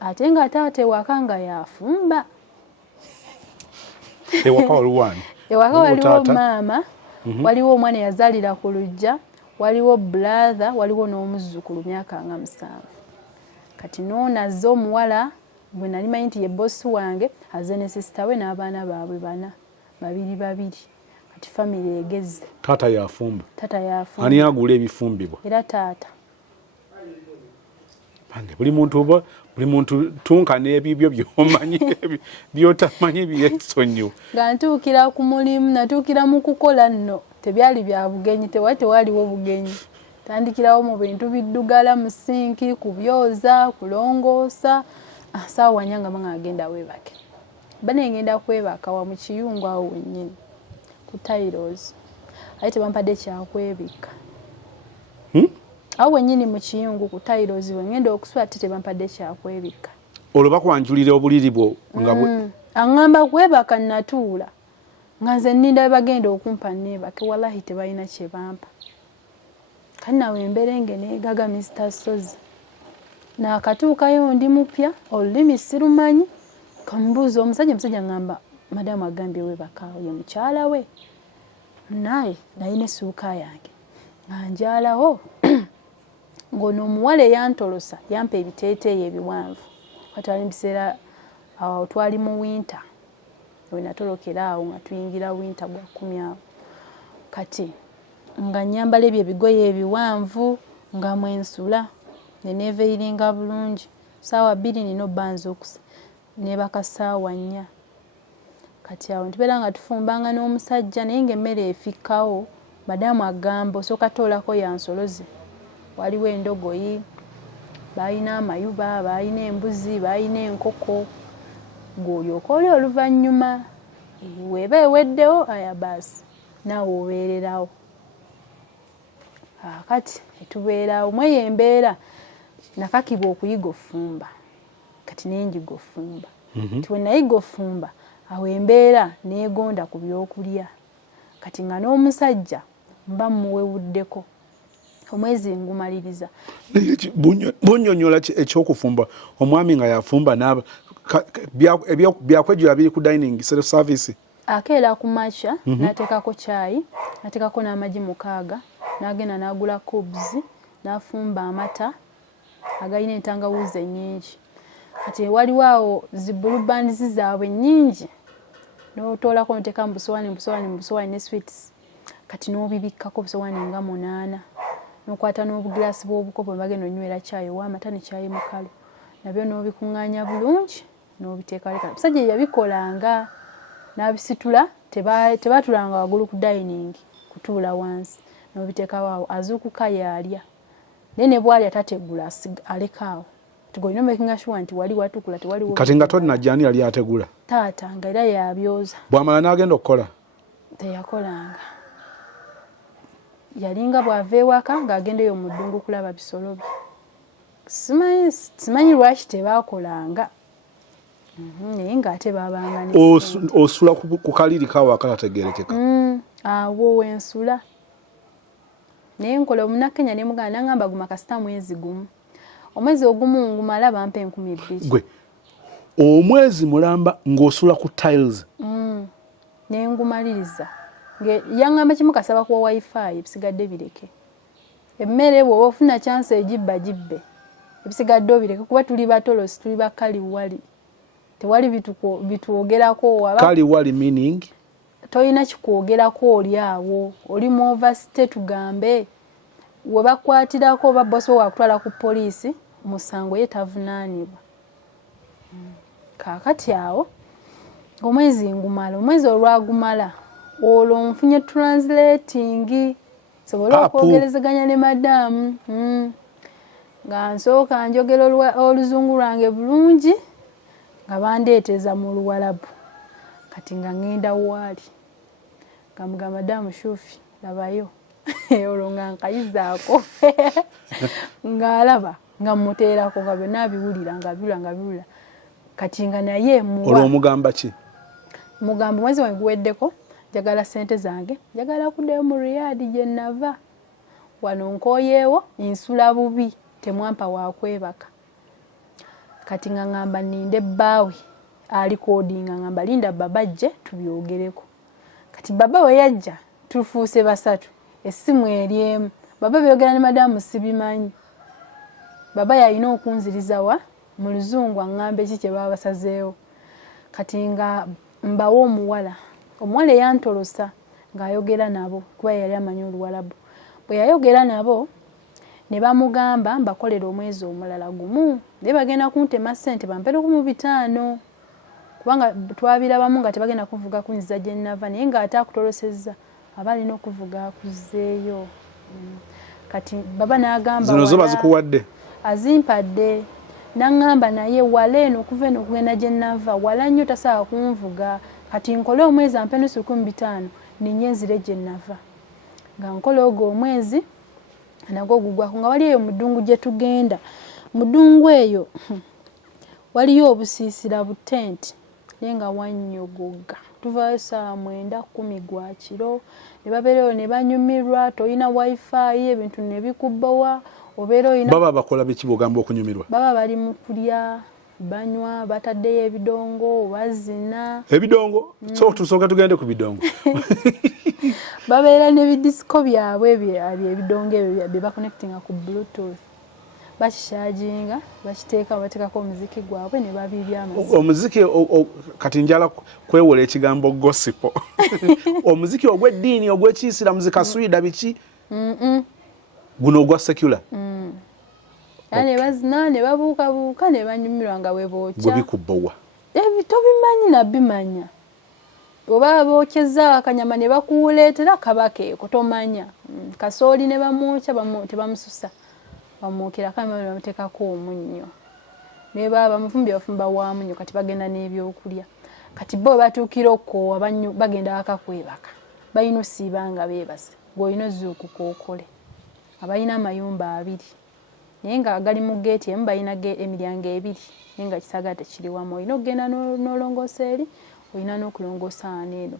ate nga taata ewaka nga yafumba ewaka waliwani ewaka waliwo maama waliwo omwana yazalira ku lujja waliwo brother waliwo n'omuzzukulu myaka nga 7 kati n'onazze omuwala bwe nali manyi nti ye bosi wange azze ne sisita we n'abaana baabwe 4 babiri kati family egezze. Taata yafumba ani agula ebifumbibwa era taata pange buli muntu tunka n'ebibyo by'omanyi by'otamanyi by'ensonyiwa nga ntuukira ku mulimu natuukira mu kukola nno tebyali bya bugenyi tewaliwo bugenyi tandikirawo mu bintu biddugala mu sinki kubyoza kulongoosa saawa nyanga manga agenda webake bane ngenda kwebaka wa mu kiyungu awo wennyini ku tiles ate bampadde kyakwebika awo wennyini mu kiyungu ku tiles ngenda okusula ate bampadde kyakwebika olwo bakwanjulira obuliri bwo nga aŋŋamba kwebaka natuula nga nze nninda bagenda okumpa neebake wallahi tebalina kye bampa kati nawe emberenge neegaga Mr. Sozi naakatuukayo ndi mupya olulimi sirumanyi kamubuuza omusajja ŋŋamba madamu agambye webakaawo ye mukyala we naye nalina essuuka yange nga njalawo ng'ono omuwala eyantolosa yampa ebiteeteeyi ebiwanvu twali mu biseera awo twali mu winter we natolokera awo nga tuyingira winter gwa 10 awo kati nga nyambala ebyo ebigoye ebiwanvu nga mwensula neneeva iringa bulungi saawa 2 nina obbanza okusa nebaka saawa 4 kati awo ntubeera nga tufumbanga n'omusajja naye ng'emmere efikkawo madamu agamba osooka toolako yansoloze waliwo endogoyi balina amayuba balina embuzi balina enkoko ng'olyoka oli oluvannyuma weeba eweddewo aya baasi naawe obeererawo kati etubeerawo mweyo embeera nakakibwa okuyiga ofumba kati nenjiga ofumba tiwe nayiga ofumba awo embeera neegonda ku byokulya kati nga n'omusajja mba mmuwewuddeko omwezi ngumaliriza bunnyonnyola ekyokufumba omwami nga yafumba byakwejo biri ku dining self service akeera ku makya nateekako caayi nateekako n'amagi 6 n'agenda n'agula cubes n'afumba amata agalina entangawuzi ennyingi kati waliwo awo zibulubandizi zaabwe nnyingi n'otoolako noteeka mu busowaani ne sweets kati n'obibikkako busowaani nga 8 n'okwata n'obugiraasi bw'obukopo bagenda onywera caayi ow'amata ne caayi mukalu nabyo n'obikuŋŋaanya bulungi n'obiteeka leka musajja yabikolanga n'abisitula tebaatulanga waggulu ku dining kutuula wansi n'obiteekawo awo azuukuka yaalya naye ne bwalya tategula alekaawo tugolina makinga sure nti wali watukula tewaliwo kati nga tolina jjaani yali ategula taata nga era yabyoza bw'amala n'agenda okukola teyakolanga yalinga bw'ava ewaka ng'agendeyo mu ddungu kulaba bisolo bye simanyi lwaki tebaakolanga naye ng'ate baabanga osula ku kaliri kaawo akatategerekeka awo wensula naye nkola omunakenya ne muganda nangamba guma kasita mwezi gumu omwezi ogumu ngumala bampa 12,000 gwe omwezi mulamba ng'osula ku tiles naye ngumaliriza yangamba kimu kasaba kuwa wifi ebisigadde bireke emmere bw'oba ofuna chance egibba gibbe ebisigadde obireke kuba tuli batolosi tuli bakali wali tewali bitwogerako kali wali meaning toyina kikwogerako oli awo oli mu overstay tugambe we bakwatirako oba bosi wakutwala ku poliisi musango ye tavunaanibwa kaakati awo omwezi ngumala omwezi olwagumala olwo nfunye translating sobola okwogerezeganya ne madamu nga nsooka njogera oluzungu lwange bulungi nga bandeeteza mu luwalabu kati nga ngenda waali nga mugamba madamu shufi labayo olwo nga nkayizaako ng'alaba nga mmuteerako nga byonna biwulira nga biwulira kati nga naye olwo omugamba ki mugamba omwezi wange guweddeko njagala ssente zange njagala kuddayo mu Riyadh gye nava wano nkooyeewo nsula bubi temwampa wakwebaka kati nga ngamba nninde bbaawe alikodinga ngamba linda baba ajje tubyogereko. Kati baba we yajja tufuuse basatu essimu eryemu baba byogera ne madamu sibimanyi. Baba yalina okunziriza wa mu luzungu aŋŋambe ki kye baba basazeewo. Kati nga mbawo omuwala yantolosa ng'ayogera nabo kuba yali amanyi Oluwalabu. Bwe yayogera nabo ne bamugamba mbakolera omwezi omulala gumu naye bagenda kuntema ssente bampere 5,000 kubanga twabirabamu nga tebagenda kuvuga kunyiza gye nnava naye ng'ate akutolosezza aba alina okuvuga akuzeeyo. Kati baba n'agamba zino zo bazikuwadde azimpadde n'aŋŋamba naye wala eno okuva eno okugenda gye nnava wala nnyo tasaaba kunvuga kati nkole omwezi ampe nusu 15,000 ninye nzire gye nnava nga nkola ogwo omwezi nagwo gugwako nga wali eyo mudungu gye tugenda. Mudungu eyo waliyo obusiisira butenti naye nga wannyogoga tuvaayo saa 9-10 gwa kiro ne babeerayo ne banyumirwa tolina wifi ebintu ne bikubbawa obeera olina baba bakola biki bwogamba okunyumirwa. Baba bali mu kulya banywa bataddeyo ebidongo bazina ebidongo so tusooka tugende ku bidongo. Babeera ne bidisiko byabwe ebidongo ebyo bye bakonectinga ku bluetooth bakishaginga bakiteeka bateekako omuziki gwabwe ne babirya omuziki kati njala kwewola ekigambo gospel. Omuziki ogw'eddiini ogw'ekiyisiramu zikaswida biki guno ogwa secular ne bazina ne babuukabuuka ne banyumirwa nga bwe bookya gwe bikubbawa tobimanyi nabimanya oba bookyeza akanyama ne bakuuleetera kabakeeko tomanya kasooli ne bamwokya tebamususa bamwokera kama bamuteekako omunnyo ne baba bamufumbye bafumba wa munnyo kati bagenda n'ebyokulya kati bo batuukira okoowa bagenda akakwebaka balina osiiba nga beebase gw'olina ozzuukukookole abalina amayumba 2 naye nga gali mu geeti emu balina emiryango 2 naye nga kisaagala tekiri wamu olina okugenda n'olongoosa eri olina n'okulongoosa wano eno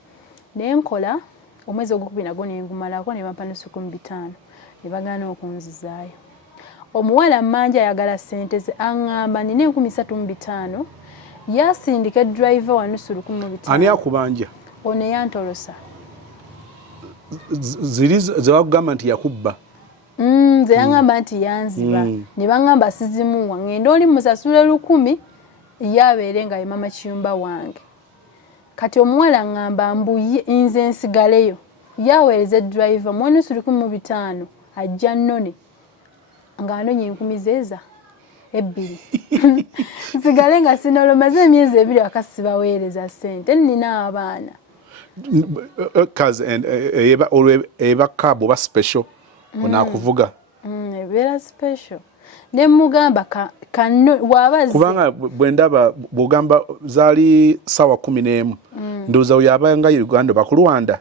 naye nkola omwezi ogwokubiri nagwo ne ngumalako ne bampa nusu 15,000 ne bagaana okunzizaayo. Omuwala mmanja ayagala ssente ze aŋŋamba nina 35,000 yasindika driver wa nusu 15,000. Ani akubanja? Ono yantolosa. Ziri ze wakugamba nti yakubba. Ze yaŋŋamba nti yanziba ne baŋŋamba sizimuwa ngenda oli musasule 10,000 yabeere nga ye mama kiyumba wange. Kati omuwala aŋŋamba mbuye nze nsigaleyo yaweereza driver mu nusu 15,000 ajja nnone nga anonye 10,000 2 nsigale nga sinolomaze emyezi 2 akasibaweereza ssente nina abaana kazi eba kabo ba special onakuvuga ebeera special ne mugamba wabaze kubanga bwendaba bugamba zaali sawa 11 ndoza oyabanga Uganda bakulwanda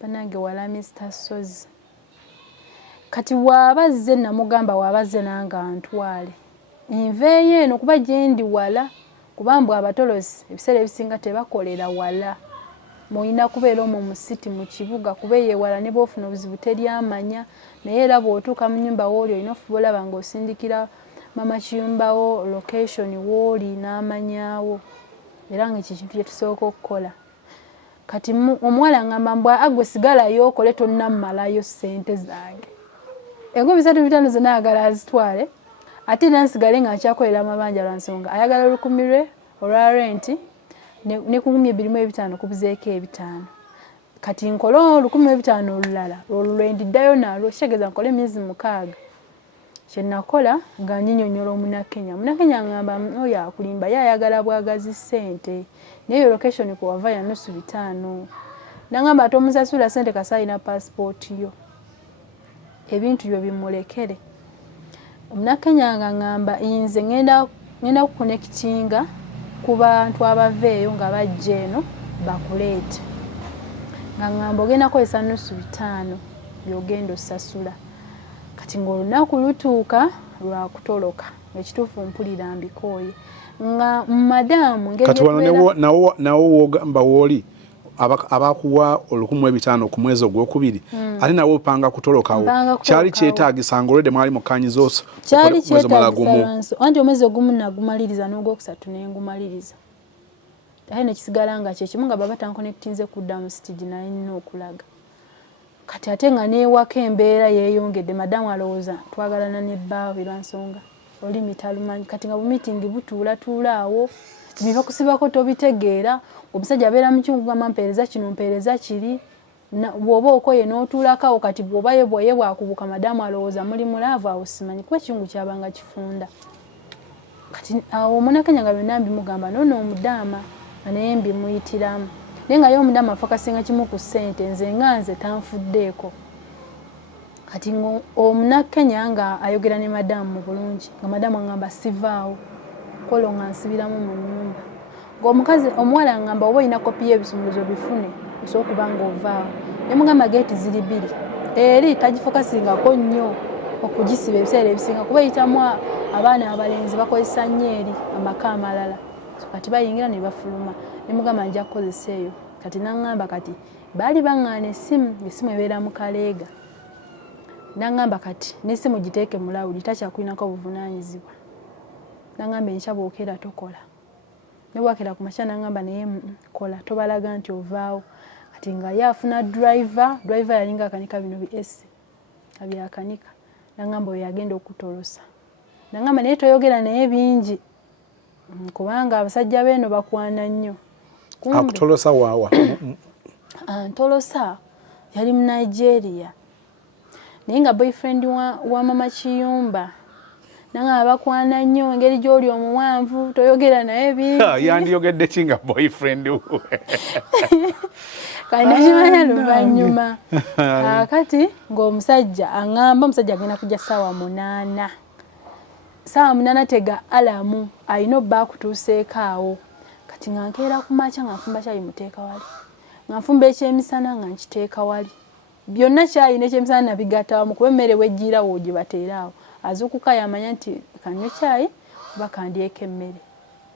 banange wala Mr. Sozi kati wabaze namugamba wabaze nanga antwale nveeyo eno kuba gyendi wala kubamba abatolosi ebiseera ebisinga tebakolera wala moyina kubeera omwo mu city mu kibuga kubeye wala ne bofuna obuzibu teri amanya naye era bw'otuuka mu nnyumba wooli olina okufuba olaba ng'osindikira mama kiyumbawo location wooli n'amanyaawo era ng'ekyo kintu kye tusooka okukola. Kati omuwala ngamba mbwa agwe sigalayo okole tonnammalayo ssente zange 35,000 zonna ayagala azitwale ate era nsigale nga nkyakolera amabanja lwa nsonga ayagala 10,000 lwe olwa renti ne ku 2,500 kubuzeeko 5. Kati nkole 15,000 olulala olwendiddayo nalwo kitegeeza nkole emyezi 6 kye nakola nga nyinyonyola Omunakenya ngamba oyo akulimba ye ayagala bwagazi ssente naye location ku wava ya nusu 5 nangamba ate omusasula ssente kasaayi na passport yo ebintu byo bimulekere. Omunakenya ngamba nze ngenda kuconnectinga ku bantu abaveeyo nga bajja eno bakuleete ngamba ogenda kukozesa nusu 5 byogenda osasula kati ng'olunaku lutuuka lwakutoloka ekituufu mpulira mbikooye nga madamu kati nawo wogamba wooli abakuwa 15,000 ku mwezi ogwokubiri ate nawe opanga kutolokawo kyali kyetaagisa ng'olwedde mwali mukanyiza kyali kyetaagisa anti omwezi ogumu nagumaliriza n'ogwokusatu ne ngumaliriza aye nekisigala nga kyekimu nga baba tanconnectinze kudda mu stage nalina okulaga kati ate nga neewaka embeera yeeyongedde madamu alowooza twagalana ne bbaawe lwansonga olimi talumanyi kati nga bumitingi butuulatuula awo biva kusibako tobitegeera omusajja abeera mu kimu kugamba mpeereza kino mpeereza kiri bw'oba okoye n'otuulakawo kati bw'oba ye bwakubuka madamu alowooza muli mulaavu awo simanyi kuba ekiwungu kyabanga kifunda kati awo omunakenya nga byonna mbimugamba noono omudaama nga naye mbimuyitiramu naye nga ye omudaama afakasinga kimu ku ssente nze nga nze tanfuddeeko kati omunakenya nga ayogera ne madamu mu bulungi nga madamu agamba sivaawo kolo nga nsibiramu mu nnyumba ng'omukazi omuwala agamba oba olina kopi y'ebisumuluzo bifune osobola okuba ng'ovaawo ne mugamba geeti ziri bbiri eri tagifokasingako nnyo okugisiba ebiseera ebisinga kuba eyitamu abaana abalenzi bakozesa nnyo eri amaka amalala kati bayingira ne bafuluma ne mugamba nja kukozesa eyo kati naŋŋamba kati baali baŋŋaana essimu ebeera mu kaleega naŋŋamba kati n'essimu giteeke mu lawudi takyakulinako obuvunaanyizibwa naŋŋamba enkya bw'okeera tokola ne bwakera ku makya naŋŋamba naye kola tobalaga nti ovaawo kati nga ye afuna driver yalinga akanika bino bi-S abyakanika naŋŋamba oyo agenda okutolosa naŋŋamba naye toyogera naye bingi kubanga abasajja beeno bakwana nnyo akutolosa waawa antolosa yali mu Nigeria naye nga boyfriend wa mama Kiyumba nanga bakwana nnyo engeri gy'oli omuwanvu toyogera naye bingi yandiyogedde ki nga boyfriend we kati nakimanya luvannyuma kati ng'omusajja aŋŋamba omusajja agenda kujja ssaawa 8 ssaawa 8 tega alamu alina obba akutuuseeko awo kati nga nkeera ku makya nga nfumba kyayi muteeka wali nga nfumba ekyemisana nga nkiteeka wali byonna kyayi n'ekyemisana nabigatta wamu kuba emmere wejjiirawo gye bateeraawo azuukuka yamanya nti kanywe kyayi oba kandyeko emmere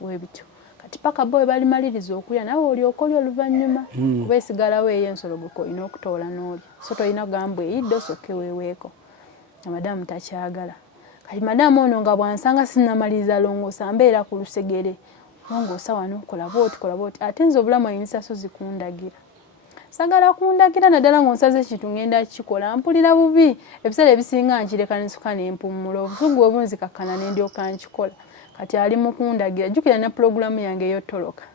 weebityo kati paka bo balimaliriza okulya nawe olyoka oli oluvannyuma kuba esigalawo eyo ensologoko olina okutoola n'olya so tolina kugamba eyidde osoke weeweeko amadamu takyagala kati madamu ono nga bwansanga sinnamaliriza longoosa mbeera ku lusegere longoosa wano kola booti ate nze obulamu ayinisa so zikundagira sagala kundagira naddala ng'onsaze ekintu ngenda kikola mpulira bubi ebiseera ebisinga nkireka nensuka n'empummula obusungu obunzikakkana ne ndyoka nkikola kati ali mu kundagira jjukira ne pulogulaamu yange ey'ottoloka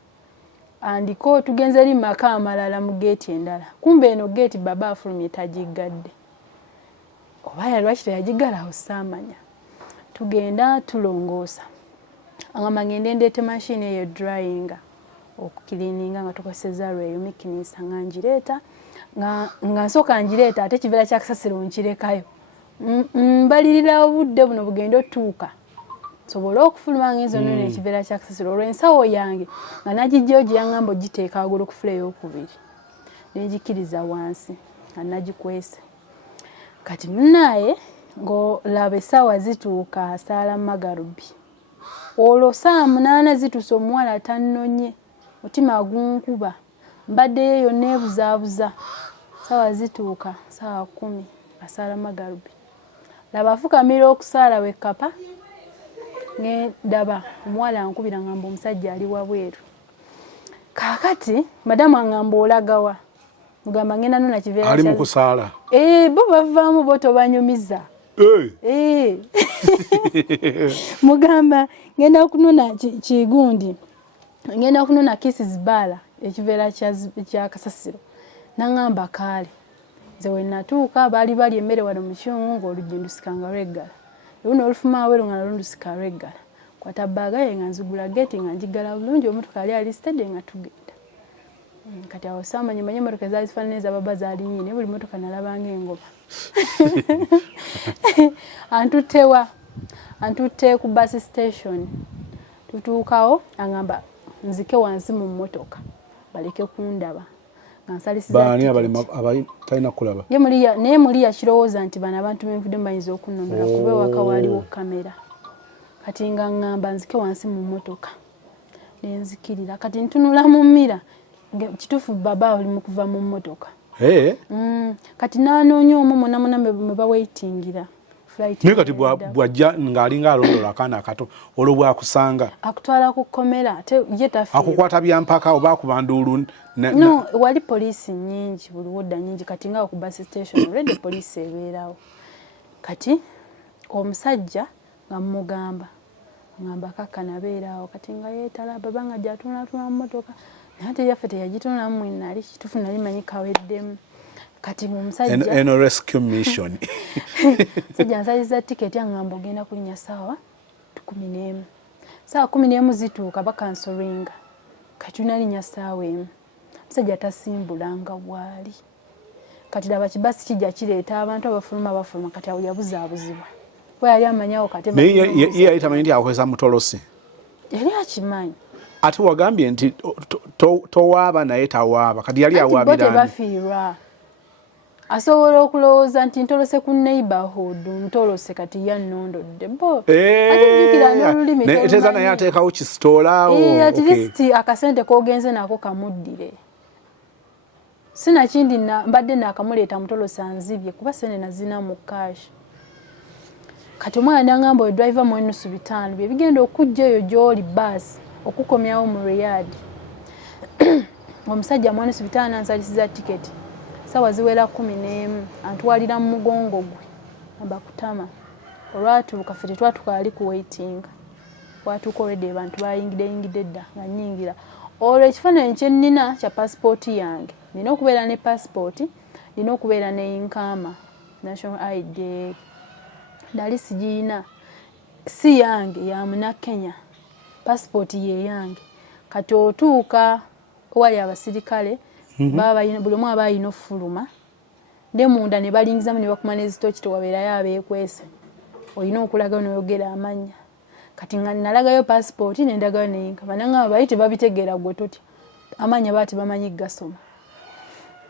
andiko tugenze eri maka amalala mu geeti endala kumbe eno geeti baba afulumye tagiggadde oba yalwaki teyagigalawo saamanya tugenda tulongoosa agamba ngende ndeete mashini eyo dryinga okukilininga nga tukozesezza lweyumikinisa nga ngireeta nga nsooka ngireeta ate ekiveera kya kasasiro nkirekayo mbalirira obudde buno bugenda otuuka sobola okufuluma ngenzo nno ekiveera kya kasasiro olw'ensawo yange nga nagijjayo gye yaŋŋamba ogiteeka agulu ku fula ey'okubiri negikiriza wansi nga nagikwese kati munaye ng'olaba essaawa zituuka asaala magarubi olwo saa 8 zituuse omuwala tannonye mutima gunkuba mbaddeyo yonna ebuzaabuza saawa zituuka saawa 10 asaala magarubi laba afukamira okusaala wekapa ngedaba omuwala ankubira ngamba omusajja ali wabweru kaakati madamu angamba olagawa mugamba ngenda nona kiveera ali mu kusaala bo bavaamu bo tobanyumiza mugamba ngenda okunona kigundi ngenda okunona kisses bala ekiveera kya kasasiro naŋŋamba kaale nze we natuuka baali bali emmere wano mu kyungu ng'oluggi ndusikanga lweggala luno olufuma aweero nga nalundusika lweggala kwata bbaaga ye nga nzigula geeti nga njigala bulungi omutuka ali alistedde nga tugenda kati awo saamanya manye emmotoka ezaali zifaanana eza baba zaali nnyini buli mmotoka nalabanga engoba antutte ku bus station tutuukawo aŋŋamba nzike wansi mu mmotoka baleke kundaba nga nsalisizaani abatalina kulaba naye muli yakirowooza nti bano abantu benvuddemu bayinza okunnondola kuba ewaka waaliwo kamera kati nga ŋŋamba nzike wansi mu mmotoka nenzikirira kati ntunula mu mmira kituufu baba oli mu kuva mu mmotoka kati nanoonya omwo mwonamwona mwe bawaitingira flight naye kati bwajja ng'alinga alondola akaana akato olwo bwakusanga akutwala ku kkomera ate ye tafiirwa akukwata byampaka oba akubanduulu no wali poliisi nnyingi buli wodda nnyingi kati nga ku bus station already poliisi ebeerawo kati omusajja nga mmugamba ngamba kakkana abeerawo kati nga yeetala baba nga gyatunaatuna mu mmotoka naye ate yaffe teyagitunulamu mwenali kituufu nali manyi kaweddemu kati omusajja eno rescue mission sajja nsaliza tiketi angamba ogenda kulinnya saawa 11 saawa 11 zituuka bakansoringa kati unalinnya saawa emu musajja tasimbulanga bwali kati laba kibasi kijja kireeta abantu abafuluma kati awo yabuzaabuzibwa kuba yali amanyawo kati naye ye yali tamanyi nti akozesa mutolosi yali akimanyi ate wagambye nti towaaba naye tawaaba kati yali awaabirani tebafiirwa asobola okulowooza nti ntolose ku neighborhood ntolose kati yannondodde bo atinjukira n'olulimi eteza naye ateekawo kisitoolaawo at least akasente kogenze nako kamuddire sinakindi mbadde nakamuleeta mutolosa nzibye kuba sente nazina mu cash kati omwana nangamba oyo driver mu enusu 5 bye bigenda okujja eyo gy'oli baasi okukomyawo mu Riyadh omusajja mu enusu 5 ansalisiza tiketi sawa ziwera 11 antwalira mu mugongo gwe amba kutama olwatuuka ffe tetwatukaali ku waiting watuuka already abantu bayingidde dda nga nnyingira olwo ekifaananyi kye nnina kya passipooti yange nina okubeera ne passipooti nina okubeera ne inkama national id ndali sigiina si yange ya Munnakenya passipooti ye yange kati otuuka wali abasirikale buli omu aba alina ofuluma ne munda ne balingizamu ne bakuma n'ezitoki tewabeerayo abeekwese olina okulaga n'oyogera amannya kati nga nalagayo passipooti nendagayo neinkama nangamba bali tebabitegeera gwe totya amannya baati bamanyi gasoma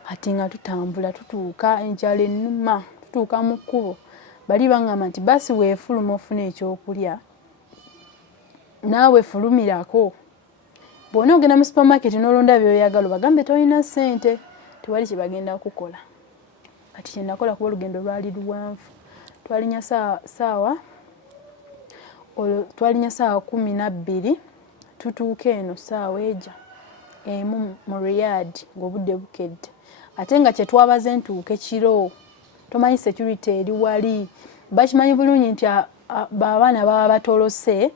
kati nga tutambula tutuuka enjala ennuma tutuuka mu kkubo bali bangamba nti basi weefuluma ofuna ekyokulya naawe fulumirako bw'ona ogenda mu supermarket n'olonda by'oyagala bagambe tolina ssente tewali kye bagenda kukola kati kye nakola kuba olugendo lwali luwanvu twalinya saawa 12 tutuuka eno saawa eja emu mu Riyadh ng'obudde bukedde ate nga kye twabaze ntuuke kiro tomanyi security eri wali bakimanyi bulungi nti abaana baba batolose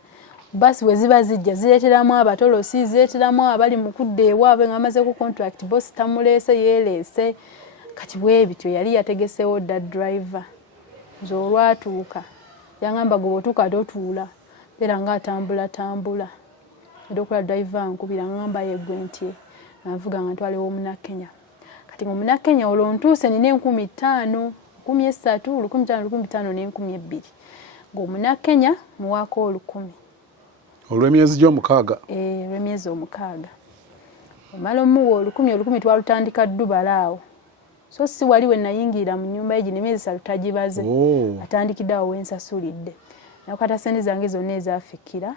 basi we ziba zijja zireeteramu abatolosi zireeteramu abali mu kudda ewaabwe nga amaze ku contract boss tamuleese yeeleese kati bwe bityo yali yategeseewo dda driver nze olwatuuka yangamba gwe bw'otuuka totuula beera nga atambula era okola driver ankubira ngamba yeggwe ntye nanvuga nga ntwalewo Munnakenya kati mu Munnakenya olwo ntuuse nina 5,000 13 15,000 n'enkumi 2 ng'Omunnakenya muwaako 10,000 olw'emyezi gy'omukaaga olw'emyezi 6 omala omuwa 10,000 twalutandika ddubala awo so si wali we nayingira mu nnyumba ye gino emyezi 3 tagibaze atandikidde awo wensasulidde nakata Ssente Zange Zonna ezaafikira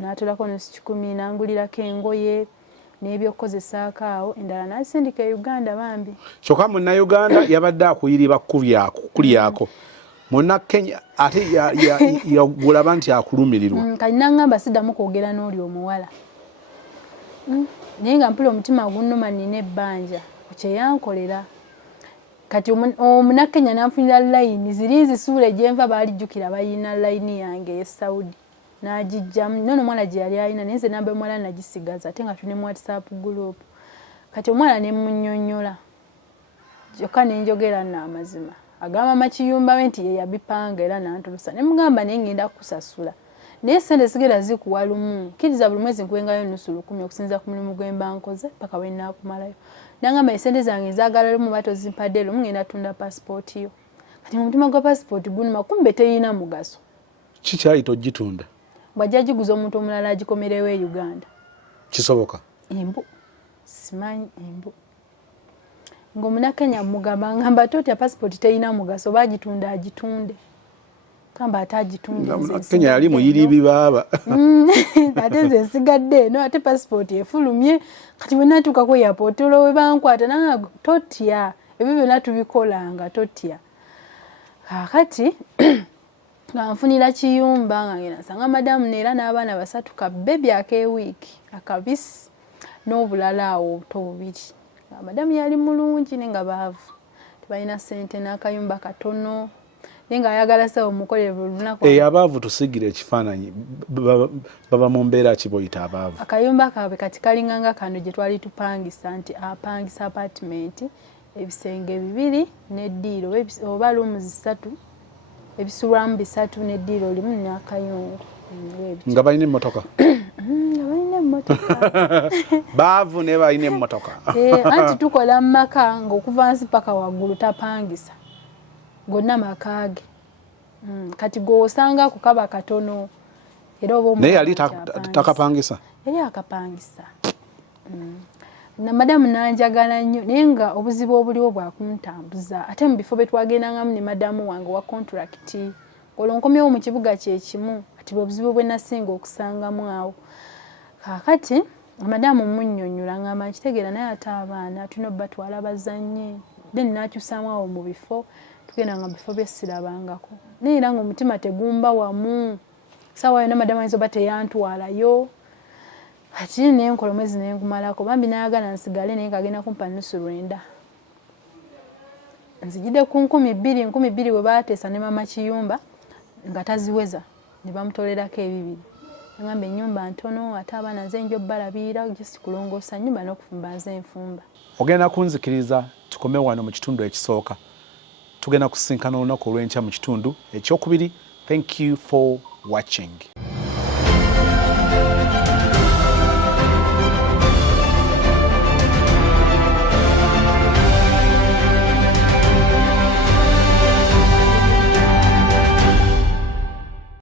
n'atolako nusu 10 nangulirako engoye n'ebyokukozesaako awo endala n'asindika e Uganda bambi kyokka munnayuganda yabadde akuyiriba kulyako Munnakenya ate yagulaba nti akulumirirwa kati nangamba siddamu kwogera n'oli omuwala naye nga mpula omutima gunnuma nina ebbanja kyeyankolera kati Omunnakenya nanfunira layini ziri zisuula gyenva baalijjukira bayina layini yange e Saudi n'agijjamu nono omwana gye yali alina naye nze namba omwana nagisigaza ate nga tuli mu WhatsApp group kati omwana ne munnyonnyola kyokka ne njogera n'amazima agamba makiyumba we nti ye yabipanga era n'antulusa ne mugamba naye ngenda kusasula naye ssente zigenda zikuwa lumu kkiriza buli mwezi nkuwengayo nusu 10 okusinza ku mulimu gwe mba nkoze paka we naakumalayo nangamba essente zange zaagala lumu batozimpadde lumu ngenda tunda passipooti yo kati mu mutima gwa passipooti gunuma kumbe teyina mugaso kikyayita ogitunda bw'ajja giguza omuntu omulala agikomerewo e Uganda kisoboka embu simanyi embu ng'Omunnakenya mugamba ngamba totya passipooti teyina mugaso bagitunda agitunde kamba ate agitunde Kenya yali muyiribi baaba ate nze nsigadde eno ate passipooti efulumye kati bwe natuuka ku airport olwo we bankwata nanga totya ebyo byonna tubikolanga totya kakati nga nfunira kiyumba nga ngenda nsanga madamu neera n'abaana basatu ka bebi ak'ewiiki akabisi n'obulala awo obuto bubiri. Madamu yali mulungi naye nga baavu tebalina ssente n'akayumba katono naye nga ayagala sawo mukolere buli lunaku. Abaavu tusigire ekifaananyi baba mu mbeera ki boyita abaavu? Akayumba kaabwe kati kalinganga kano gye twali tupangisa nti apangisa apartment ebisenge bibiri n'eddiiro oba rooms 3 ebisulwamu 3 n'eddiiro limu n'akayungu. Nga balina emmotoka? Nga balina emmotoka. Baavu ne balina emmotoka. Anti tukola mu maka ng'okuva nsi paka waggulu tapangisa gonna makaage. Kati g'osanga ku kaba katono era oba naye yali takapangisa? Yali akapangisa. Na madamu nanjagala nnyo naye nga obuzibu obuliwo bwakuntambuza ate mu bifo bye twagendangamu ne madamu wange wa contract olwo nkomyewo mu kibuga kye kimu ati obuzibu bwe nasinga okusangamu awo. Kaakati madamu munnyonnyola ngamba nkitegeera naye ate abaana tulina obbatwala bazannye then n'akyusaamu awo mu bifo tugenda nga bifo bye sirabangako naye era ng'omutima tegumba wamu saawa yonna madamu ayinza oba teyantwalayo. Kati naye nkola omwezi naye ngumalako bambi nayagala nsigale naye kagenda kumpa nnusu 9. Nzijidde ku 2,000 we baateesa ne mama kiyumba nga taziweza ne bamutolerako 2. Ngamba ennyumba ntono ate abaana nze njo balabira just kulongoosa nnyumba n'okufumba nze nfumba. Ogenda kunzikiriza tukome wano mu kitundu ekisooka. Tugenda kusinkana olunaku olw'enkya mu kitundu ekyokubiri. Thank you for watching.